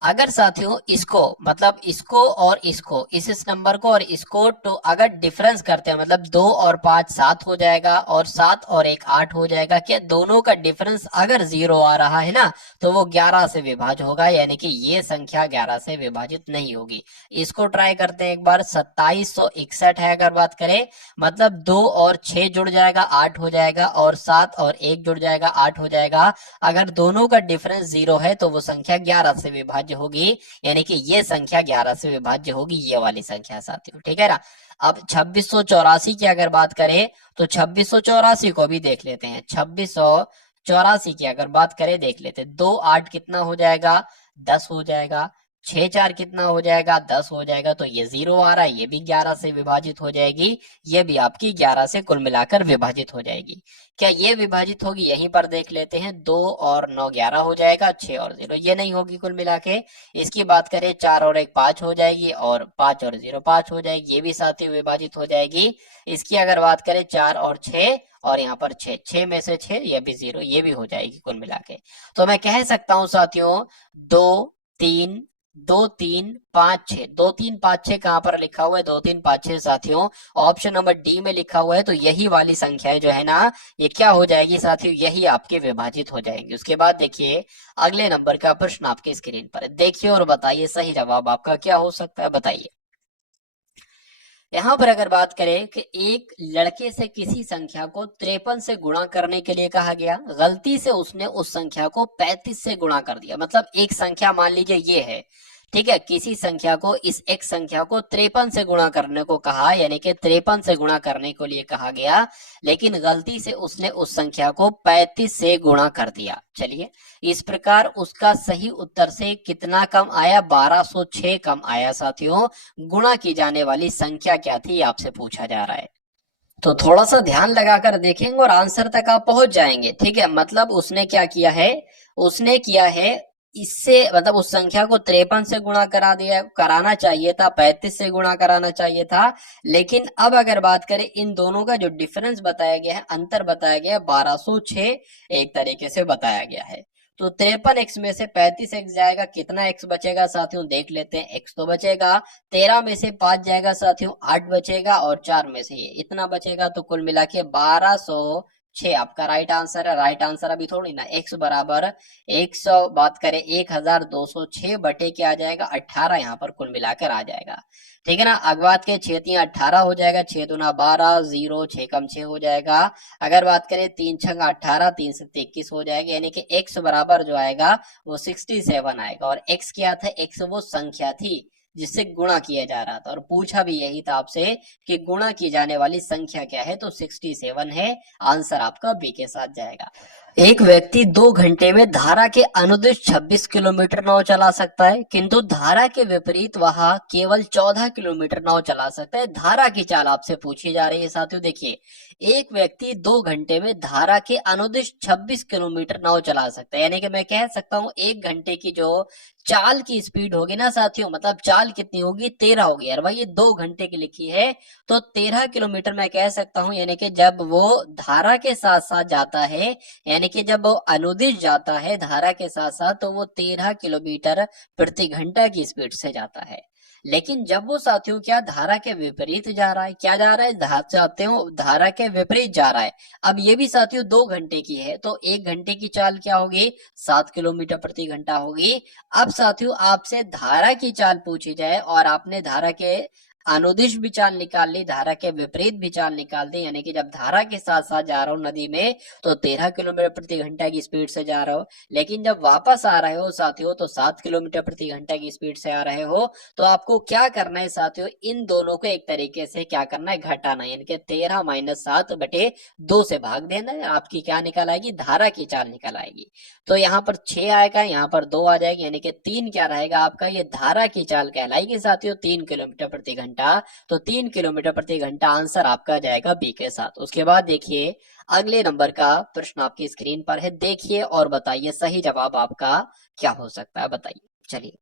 अगर साथियों इसको मतलब इसको और इसको इस नंबर को और इसको तो अगर डिफरेंस करते हैं मतलब 2 और 5 7 हो जाएगा और 7 और 1 8 हो जाएगा। क्या दोनों का डिफरेंस अगर 0 आ रहा है ना तो वो 11 से विभाजित होगा, यानी कि ये संख्या 11 से विभाजित नहीं होगी। इसको ट्राई करते हैं एक बार। 2761 है अगर बात करें, मतलब 2 और 6 जुड़ जाएगा 8 हो जाएगा और 7 और 1 जुड़ जाएगा 8 हो जाएगा। अगर दोनों का डिफरेंस 0 है तो वो संख्या 11 से विभाज्य होगी, यानी कि ये संख्या 11 से विभाज्य होगी, ये वाली संख्या साथियों। ठीक है ना। अब 2684 की अगर बात करें तो 2684 को भी देख लेते हैं। 2684 की अगर बात करें देख लेते हैं। 2 8 कितना हो जाएगा, 10 हो जाएगा। 6 4 कितना हो जाएगा, 10 हो जाएगा। तो ये 0 आ रहा है, ये भी 11 से विभाजित हो जाएगी, ये भी आपकी 11 से कुल मिलाकर विभाजित हो जाएगी। क्या ये विभाजित होगी, यहीं पर देख लेते हैं। 2 और 9 11 हो जाएगा, 6 और 0 ये नहीं होगी कुल मिला के। इसकी बात करें 4 और 1 5 हो जाएगी और 5 और 0 5 हो जाएगी, ये भी साथ ही विभाजित हो जाएगी। इसकी अगर बात करें 4 और 6 और यहाँ पर 6 6 में से 6 ये भी 0 ये भी हो जाएगी कुल मिला के। तो मैं कह सकता हूँ साथियों 2 3 2 3 5 6 2 3 5 6 कहां पर लिखा हुआ है, 2 3 5 6 साथियों ऑप्शन नंबर डी में लिखा हुआ है। तो यही वाली संख्या जो है ना ये क्या हो जाएगी साथियों, यही आपके विभाजित हो जाएंगे। उसके बाद देखिए अगले नंबर का प्रश्न आपके स्क्रीन पर देखिए और बताइए सही जवाब आपका क्या हो सकता है, बताइए। यहाँ पर अगर बात करें कि एक लड़के से किसी संख्या को 53 से गुणा करने के लिए कहा गया, गलती से उसने उस संख्या को 35 से गुणा कर दिया। मतलब एक संख्या मान लीजिए ये है, ठीक है, किसी संख्या को इस एक संख्या को 53 से गुणा करने को कहा, यानी कि 53 से गुणा करने के लिए कहा गया, लेकिन गलती से उसने उस संख्या को 35 से गुणा कर दिया। चलिए इस प्रकार उसका सही उत्तर से कितना कम आया, 1206 कम आया साथियों। गुणा की जाने वाली संख्या क्या थी आपसे पूछा जा रहा है। तो थोड़ा सा ध्यान लगाकर देखेंगे और आंसर तक आप पहुंच जाएंगे। ठीक है, मतलब उसने क्या किया है, उसने किया है इससे मतलब उस संख्या को 53 से गुणा करा दिया, कराना चाहिए था 35 से गुणा कराना चाहिए था। लेकिन अब अगर बात करें इन दोनों का जो डिफरेंस बताया गया है, अंतर बताया गया है 1206 एक तरीके से बताया गया है। तो 53x में से 35x जाएगा, कितना x बचेगा साथियों देख लेते हैं। x तो बचेगा, 13 में से 5 जाएगा साथियों, 8 बचेगा, और 4 में से ये इतना बचेगा, तो कुल मिला के 1206 आपका राइट आंसर है। राइट आंसर अभी थोड़ी ना, x बराबर 100 बात करें 1206 बटे क्या आ जाएगा 18, यहाँ पर कुल मिलाकर आ जाएगा। ठीक है ना। अगर बात करें 6 3 18 हो जाएगा, 6 दूना 12, 0 6 कम 6 हो जाएगा। अगर बात करें 3 6 18, 3 से 21 हो जाएगा, यानी कि x बराबर जो आएगा वो 67 आएगा। और x क्या था, x वो संख्या थी जिससे गुणा किया जा रहा था, और पूछा भी यही था आपसे कि गुणा की जाने वाली संख्या क्या है, तो 67 है। आंसर आपका बी के साथ जाएगा। एक व्यक्ति 2 घंटे में धारा के अनुदिश 26 किलोमीटर नाव चला सकता है, किंतु धारा के विपरीत वह केवल 14 किलोमीटर नाव चला सकता है। धारा की चाल आपसे पूछी जा रही है साथियों। देखिए, एक व्यक्ति 2 घंटे में धारा के अनुदिश 26 किलोमीटर नाव चला सकता है, यानी कि मैं कह सकता हूँ 1 घंटे की जो चाल की स्पीड होगी ना साथियों, मतलब चाल कितनी होगी 13 होगी। यार भाई ये 2 घंटे की लिखी है, तो 13 किलोमीटर मैं कह सकता हूँ, यानी कि जब वो धारा के साथ साथ जाता है, यानी कि जब वो अनुदिश जाता है धारा के साथ साथ, तो वो 13 किलोमीटर प्रति घंटा की स्पीड से जाता है। लेकिन जब वो साथियों क्या धारा के विपरीत जा रहा है, क्या जा रहा है, चाहते हो धारा के विपरीत जा रहा है। अब ये भी साथियों 2 घंटे की है, तो 1 घंटे की चाल क्या होगी, 7 किलोमीटर प्रति घंटा होगी। अब साथियों आपसे धारा की चाल पूछी जाए और आपने धारा के अनुदिश भी चाल निकाल ली, धारा के विपरीत भी चाल निकाल दी, यानी कि जब धारा के साथ साथ जा रहा हूँ नदी में तो 13 किलोमीटर प्रति घंटा की स्पीड से जा रहा हो, लेकिन जब वापस आ रहे हो साथियों तो 7 किलोमीटर प्रति घंटा की स्पीड से आ रहे हो, तो आपको क्या करना है साथियों, इन दोनों को एक तरीके से क्या करना है, घटाना है, यानी कि 13 माइनस 7 बटे 2 से भाग देना है। आपकी क्या निकल आएगी, धारा की चाल निकल आएगी। तो यहाँ पर 6 आएगा, यहाँ पर 2 आ जाएगी, यानी कि 3 क्या रहेगा आपका, ये धारा की चाल कहलाएगी साथियों, 3 किलोमीटर प्रति घंटा। तो 3 किलोमीटर प्रति घंटा आंसर आपका जाएगा बी के साथ। उसके बाद देखिए अगले नंबर का प्रश्न आपकी स्क्रीन पर है, देखिए और बताइए सही जवाब आपका क्या हो सकता है, बताइए। चलिए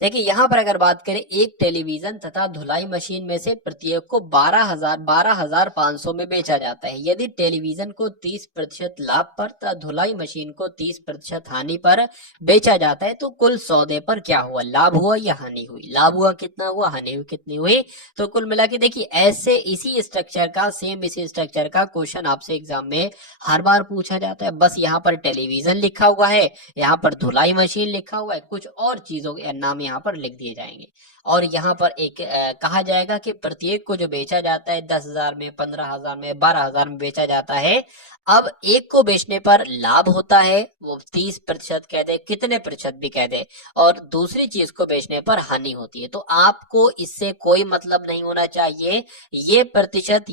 देखिए यहाँ पर अगर बात करें, एक टेलीविजन तथा धुलाई मशीन में से प्रत्येक को 12,500 में बेचा जाता है। यदि टेलीविजन को 30% लाभ पर तथा धुलाई मशीन को 30% हानि पर बेचा जाता है, तो कुल सौदे पर क्या हुआ, लाभ हुआ या हानि हुई। लाभ हुआ कितना हुआ, हानि हुई कितनी हुई। तो कुल मिला के देखिए ऐसे इसी स्ट्रक्चर का, सेम इसी स्ट्रक्चर का क्वेश्चन आपसे एग्जाम में हर बार पूछा जाता है। बस यहाँ पर टेलीविजन लिखा हुआ है, यहाँ पर धुलाई मशीन लिखा हुआ है, कुछ और चीजों के नाम यहाँ पर लिख दिए जाएंगे, और यहाँ पर एक कहा जाएगा कि प्रत्येक को जो बेचा जाता है 10,000 में, 15,000 में, 12,000 में बेचा जाता है। अब एक को बेचने पर लाभ होता है, वो 30% कह दे, कितने प्रतिशत भी कह दे, और दूसरी चीज को बेचने पर हानि होती है। तो आपको इससे कोई मतलब नहीं होना चाहिए, ये प्रतिशत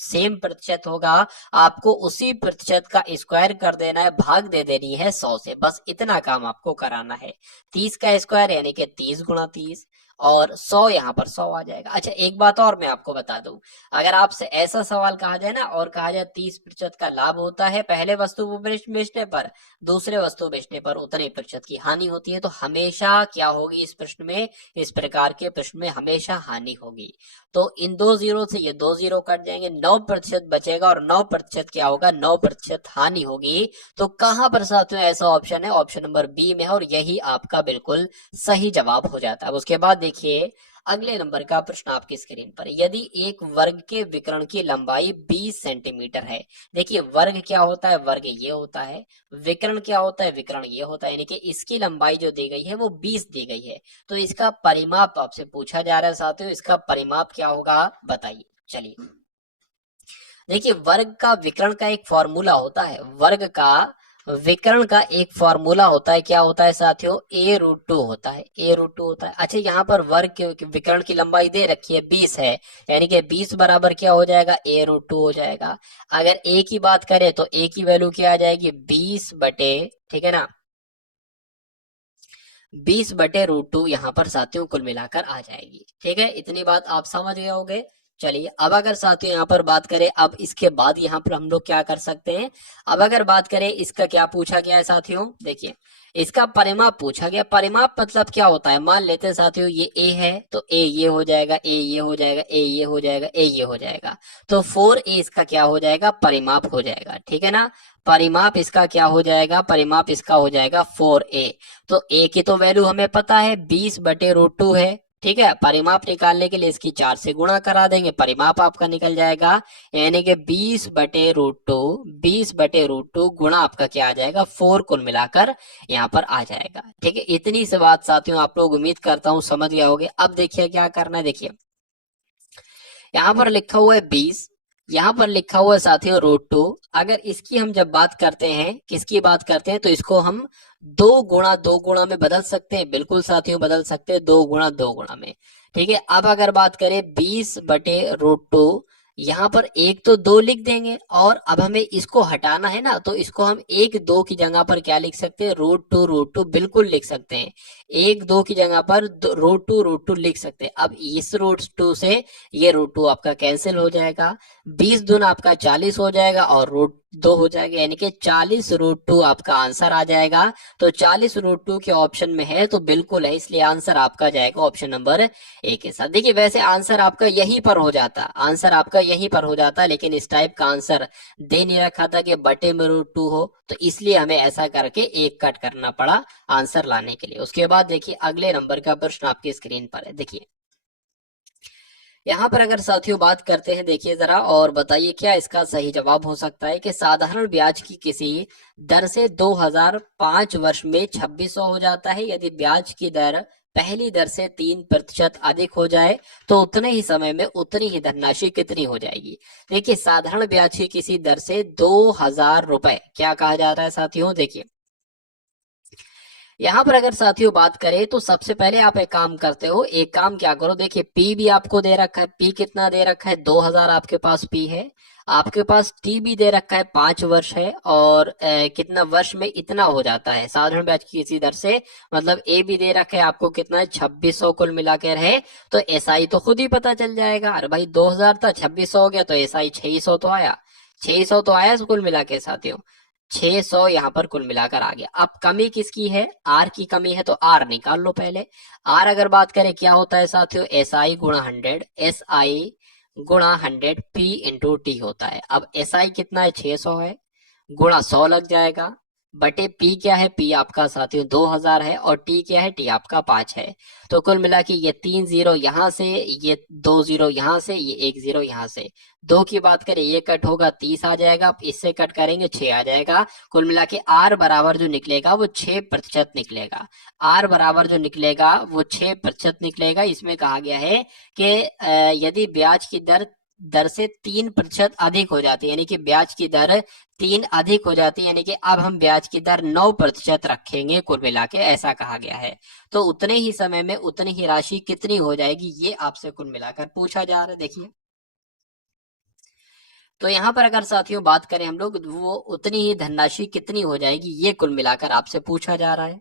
सेम प्रतिशत होगा, आपको उसी प्रतिशत का स्क्वायर कर देना है, भाग दे देनी है 100 से, बस इतना काम आपको कराना है। 30 का स्क्वायर यानी कि 30 गुणा 30, और 100 यहाँ पर 100 आ जाएगा। अच्छा एक बात और मैं आपको बता दूं, अगर आपसे ऐसा सवाल कहा जाए ना और कहा जाए 30% का लाभ होता है पहले वस्तु बेचने पर, दूसरे वस्तु बेचने पर उतने प्रतिशत की हानि होती है, तो हमेशा क्या होगी इस प्रश्न में, इस प्रकार के प्रश्न में हमेशा हानि होगी। तो इन 2 जीरो से ये 2 जीरो कट जाएंगे, 9% बचेगा, और 9% क्या होगा, 9% हानि होगी। तो कहां पर साथियों ऐसा ऑप्शन है, ऑप्शन नंबर बी में है, और यही आपका बिल्कुल सही जवाब हो जाता है। उसके बाद देखिए अगले नंबर का प्रश्न आपकी स्क्रीन पर, यदि एक वर्ग के विकर्ण की लंबाई 20 सेंटीमीटर है। देखिए वर्ग क्या होता है, वर्ग ये होता है, विकर्ण क्या होता है, विकर्ण ये होता है, यानी कि इसकी लंबाई जो दी गई है वो 20 दी गई है। तो इसका परिमाप आपसे पूछा जा रहा है साथियों, इसका परिमाप क्या होगा बताइए। चलिए देखिए वर्ग का विकर्ण का एक फॉर्मूला होता है, वर्ग का विकर्ण का एक फॉर्मूला होता है, क्या होता है साथियों, a√2 होता है, a√2 होता है। अच्छा यहाँ पर वर्ग के विकर्ण की लंबाई दे रखी है 20 है, यानी कि 20 बराबर क्या हो जाएगा, a√2 हो जाएगा। अगर a की बात करें तो a की वैल्यू क्या आ जाएगी, 20 बटे, ठीक है ना, 20 बटे √2 यहाँ पर साथियों कुल मिलाकर आ जाएगी। ठीक है, इतनी बात आप समझ गए होंगे। चलिए अब अगर साथियों यहाँ पर बात करें, अब इसके बाद यहाँ पर हम लोग क्या कर सकते हैं। अब अगर बात करें इसका क्या पूछा गया है साथियों, देखिए इसका परिमाप पूछा गया। परिमाप मतलब क्या होता है, मान लेते हैं साथियों ये ए है तो ए ये हो जाएगा, ए ये हो जाएगा, ए ये हो जाएगा, ए ये हो जाएगा, तो 4a इसका क्या हो जाएगा, परिमाप हो जाएगा, ठीक है ना। परिमाप इसका क्या हो जाएगा, परिमाप इसका हो जाएगा 4a। तो a की तो वैल्यू हमें पता है 20/√2 है, ठीक है। परिमाप निकालने के लिए इसकी 4 से गुणा करा देंगे, परिमाप आपका निकल जाएगा, यानी कि 20/√2, 20/√2 गुणा आपका क्या आ जाएगा 4 कुल मिलाकर यहाँ पर आ जाएगा, ठीक है। इतनी सी बात साथियों आप लोग उम्मीद करता हूँ समझ गए होंगे। अब देखिए क्या करना है, देखिए यहाँ पर लिखा हुआ है 20, यहाँ पर लिखा हुआ है साथियों √2। अगर इसकी हम जब बात करते हैं, किसकी बात करते हैं, तो इसको हम 2 गुणा में बदल सकते हैं, बिल्कुल साथियों बदल सकते हैं 2 गुणा में, ठीक है। अब अगर बात करें 20/√2, यहाँ पर 1 तो 2 लिख देंगे, और अब हमें इसको हटाना है ना, तो इसको हम 1 2 की जगह पर क्या लिख सकते हैं, √2 बिल्कुल लिख सकते हैं, 1 2 की जगह पर √2 लिख सकते हैं। अब इस √2 से ये √2 आपका कैंसिल हो जाएगा, 20 दूना आपका 40 हो जाएगा और √2 हो जाएगा, यानी कि 40√2 आपका आंसर आ जाएगा। तो 40√2 के ऑप्शन में है तो बिल्कुल है, इसलिए आंसर आपका जाएगा ऑप्शन नंबर ए के साथ। देखिए वैसे आंसर आपका यहीं पर हो जाता, आंसर आपका यहीं पर हो जाता, लेकिन इस टाइप का आंसर दे नहीं रखा था कि बटे में √2 हो, तो इसलिए हमें ऐसा करके एक कट करना पड़ा आंसर लाने के लिए। उसके बाद देखिए अगले नंबर का प्रश्न आपकी स्क्रीन पर है, देखिए यहाँ पर अगर साथियों बात करते हैं, देखिए जरा और बताइए क्या इसका सही जवाब हो सकता है कि साधारण ब्याज की किसी दर से 2005 वर्ष में 2600 हो जाता है, यदि ब्याज की दर पहली दर से 3% अधिक हो जाए तो उतने ही समय में उतनी ही धनराशि कितनी हो जाएगी। देखिए साधारण ब्याज की किसी दर से 2000 रुपए क्या कहा जा रहा है साथियों, देखिए यहाँ पर अगर साथियों बात करें तो सबसे पहले आप एक काम करते हो, एक काम क्या करो, देखिए पी भी आपको दे रखा है, पी कितना दे रखा है 2000 आपके पास पी है, आपके पास टी भी दे रखा है 5 वर्ष है, और कितना वर्ष में इतना हो जाता है साधारण ब्याज की किसी दर से, मतलब ए भी दे रखा है आपको कितना है 2600 कुल मिलाकर है। तो एसआई तो खुद ही पता चल जाएगा, अरे भाई 2000 था 2600 हो गया तो एसआई 600 तो आया, 600 तो आया कुल मिला के साथियों, 600 यहाँ पर कुल मिलाकर आ गया। अब कमी किसकी है, आर की कमी है, तो आर निकाल लो पहले। आर अगर बात करें क्या होता है साथियों, एस आई गुणा 100, एस आई गुणा 100 पी इंटू टी होता है। अब एस आई कितना है 600 है, गुणा 100 लग जाएगा, बटे पी क्या है, पी आपका साथियों 2000 है, और टी क्या है, टी आपका 5 है। तो कुल मिला के ये 3 0 यहाँ से, ये 2 0 यहाँ से, ये 1 0 यहाँ से, 2 की बात करें ये कट होगा 30 आ जाएगा, इससे कट करेंगे 6 आ जाएगा। कुल मिला के आर बराबर जो निकलेगा वो 6% निकलेगा, आर बराबर जो निकलेगा वो 6% निकलेगा। इसमें कहा गया है कि यदि ब्याज की दर दर से 3% अधिक हो जाती है, यानी कि ब्याज की दर 3 अधिक हो जाती है, यानी कि अब हम ब्याज की दर 9% रखेंगे कुल मिला के, ऐसा कहा गया है। तो उतने ही समय में उतनी ही राशि कितनी हो जाएगी, ये आपसे कुल मिलाकर पूछा जा रहा है। देखिए तो यहाँ पर अगर साथियों बात करें हम लोग, वो उतनी ही धनराशि कितनी हो जाएगी, ये कुल मिलाकर आपसे पूछा जा रहा है।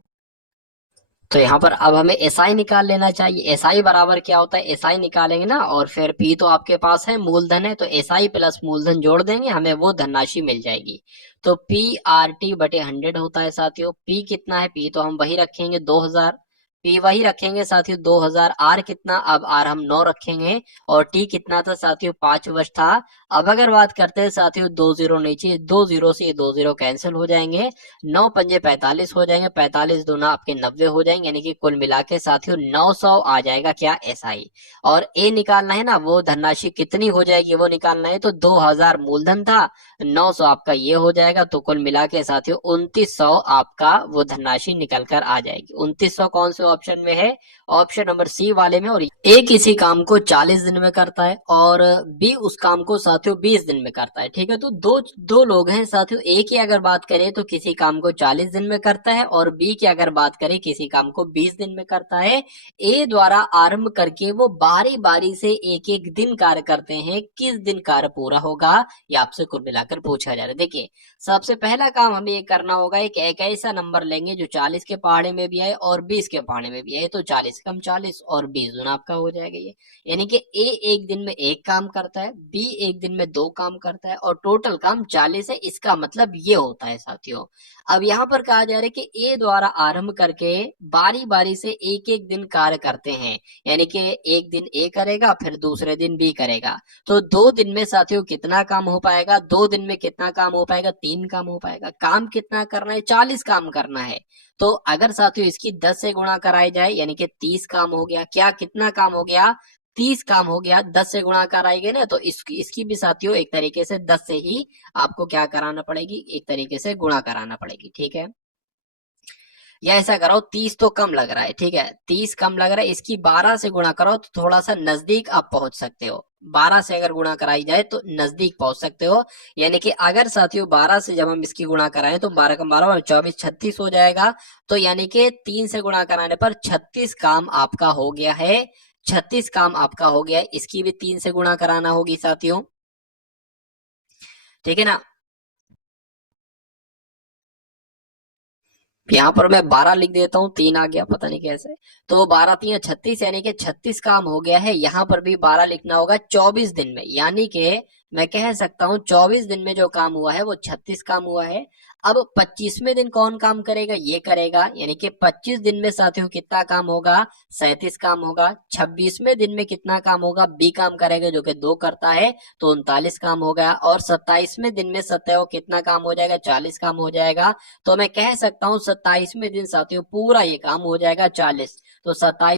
तो यहाँ पर अब हमें एसआई निकाल लेना चाहिए। एसआई बराबर क्या होता है, एसआई निकालेंगे ना, और फिर पी तो आपके पास है मूलधन है, तो एसआई प्लस मूलधन जोड़ देंगे, हमें वो धनराशि मिल जाएगी। तो पी आर टी बटे 100 होता है साथियों। पी कितना है, पी तो हम वही रखेंगे 2000, पी वही रखेंगे साथियों 2000। आर कितना, अब आर हम 9 रखेंगे, और टी कितना था साथियों 5 वर्ष था। अब अगर बात करते हैं साथियों 2 0 नीचे, 2 0 से ये 2 0 कैंसिल हो जाएंगे, 9 पंजे 45 हो जाएंगे, 45 दूना आपके 90 हो जाएंगे, यानी कि कुल मिला के साथियों 900 आ जाएगा क्या, एसआई। और ए निकालना है ना, वो धनराशि कितनी हो जाएगी वो निकालना है, तो 2000 मूलधन था, 900 आपका ये हो जाएगा, तो कुल मिला के साथियों 2900 आपका वो धनराशि निकल कर आ जाएगी। 2900 कौन से ऑप्शन में है, ऑप्शन नंबर सी वाले में। और ए किसी काम को 40 दिन में करता है और बी उस काम को साथियों 20 दिन में करता है, ठीक है। तो दो लोग हैं साथियों, ए की अगर बात करें तो किसी काम को 40 दिन में करता है, और बी की अगर बात करें किसी काम को 20 दिन में करता है। ए द्वारा आरंभ करके वो बारी बारी से एक एक दिन कार्य करते हैं, किस दिन कार्य पूरा होगा ये आपसे कुल मिलाकर पूछा जा रहा है। देखिए सबसे पहला काम हमें ये करना होगा, एक ऐसा नंबर लेंगे जो 40 के पहाड़े में भी आए और 20 के पहाड़े में भी आए, तो 40 से कम 40 और 20 गुना आपका हो जाएगा ये। यानी कि ए एक दिन में एक काम करता है, बी एक दिन में दो काम करता है और टोटल काम 40 है। इसका मतलब ये होता है साथियों। अब यहाँ पर कहा जा रहा है कि ए द्वारा आरंभ करके बारी बारी से एक एक दिन कार्य करते हैं, यानी कि एक दिन ए करेगा फिर दूसरे दिन बी करेगा। तो 2 दिन में साथियों कितना काम हो पाएगा? 2 दिन में कितना काम हो पाएगा? 3 काम हो पाएगा। काम कितना करना है? 40 काम करना है। तो अगर साथियों इसकी 10 से गुणा कराई जाए यानी कि 30 काम हो गया। क्या कितना काम हो गया? 30 काम हो गया। 10 से गुणा कराएंगे ना तो इसकी भी साथियों एक तरीके से 10 से ही आपको क्या कराना पड़ेगी? एक तरीके से गुणा कराना पड़ेगी। ठीक है, या ऐसा करो 30 तो कम लग रहा है, ठीक है 30 कम लग रहा है, इसकी 12 से गुणा करो तो थोड़ा सा नजदीक आप पहुंच सकते हो। 12 से अगर गुणा कराई जाए तो नजदीक पहुंच सकते हो। यानी कि अगर साथियों 12 से जब हम इसकी गुणा कराएं तो 12 कम 12 24 36 हो जाएगा। तो यानी कि 3 से गुणा कराने पर 36 काम आपका हो गया है। 36 काम आपका हो गया है। इसकी भी 3 से गुणा कराना होगी साथियों, ठीक है ना। यहाँ पर मैं 12 लिख देता हूँ, 3 आ गया पता नहीं कैसे। तो 12 3 36 यानी कि 36 काम हो गया है। यहाँ पर भी 12 लिखना होगा 24 दिन में, यानी कि मैं कह सकता हूँ 24 दिन में जो काम हुआ है वो 36 काम हुआ है। अब 25वें दिन कौन काम करेगा? ये करेगा, यानी कि 25 दिन में साथियों कितना काम होगा? 37 काम होगा। 26वें दिन में कितना काम होगा? बी काम करेगा जो कि 2 करता है, तो 39 काम होगा। और 27वें दिन में सत्यो कितना काम हो जाएगा? 40 काम हो जाएगा। तो मैं कह सकता हूँ 27वें दिन साथियों पूरा ये काम हो जाएगा 40। तो 27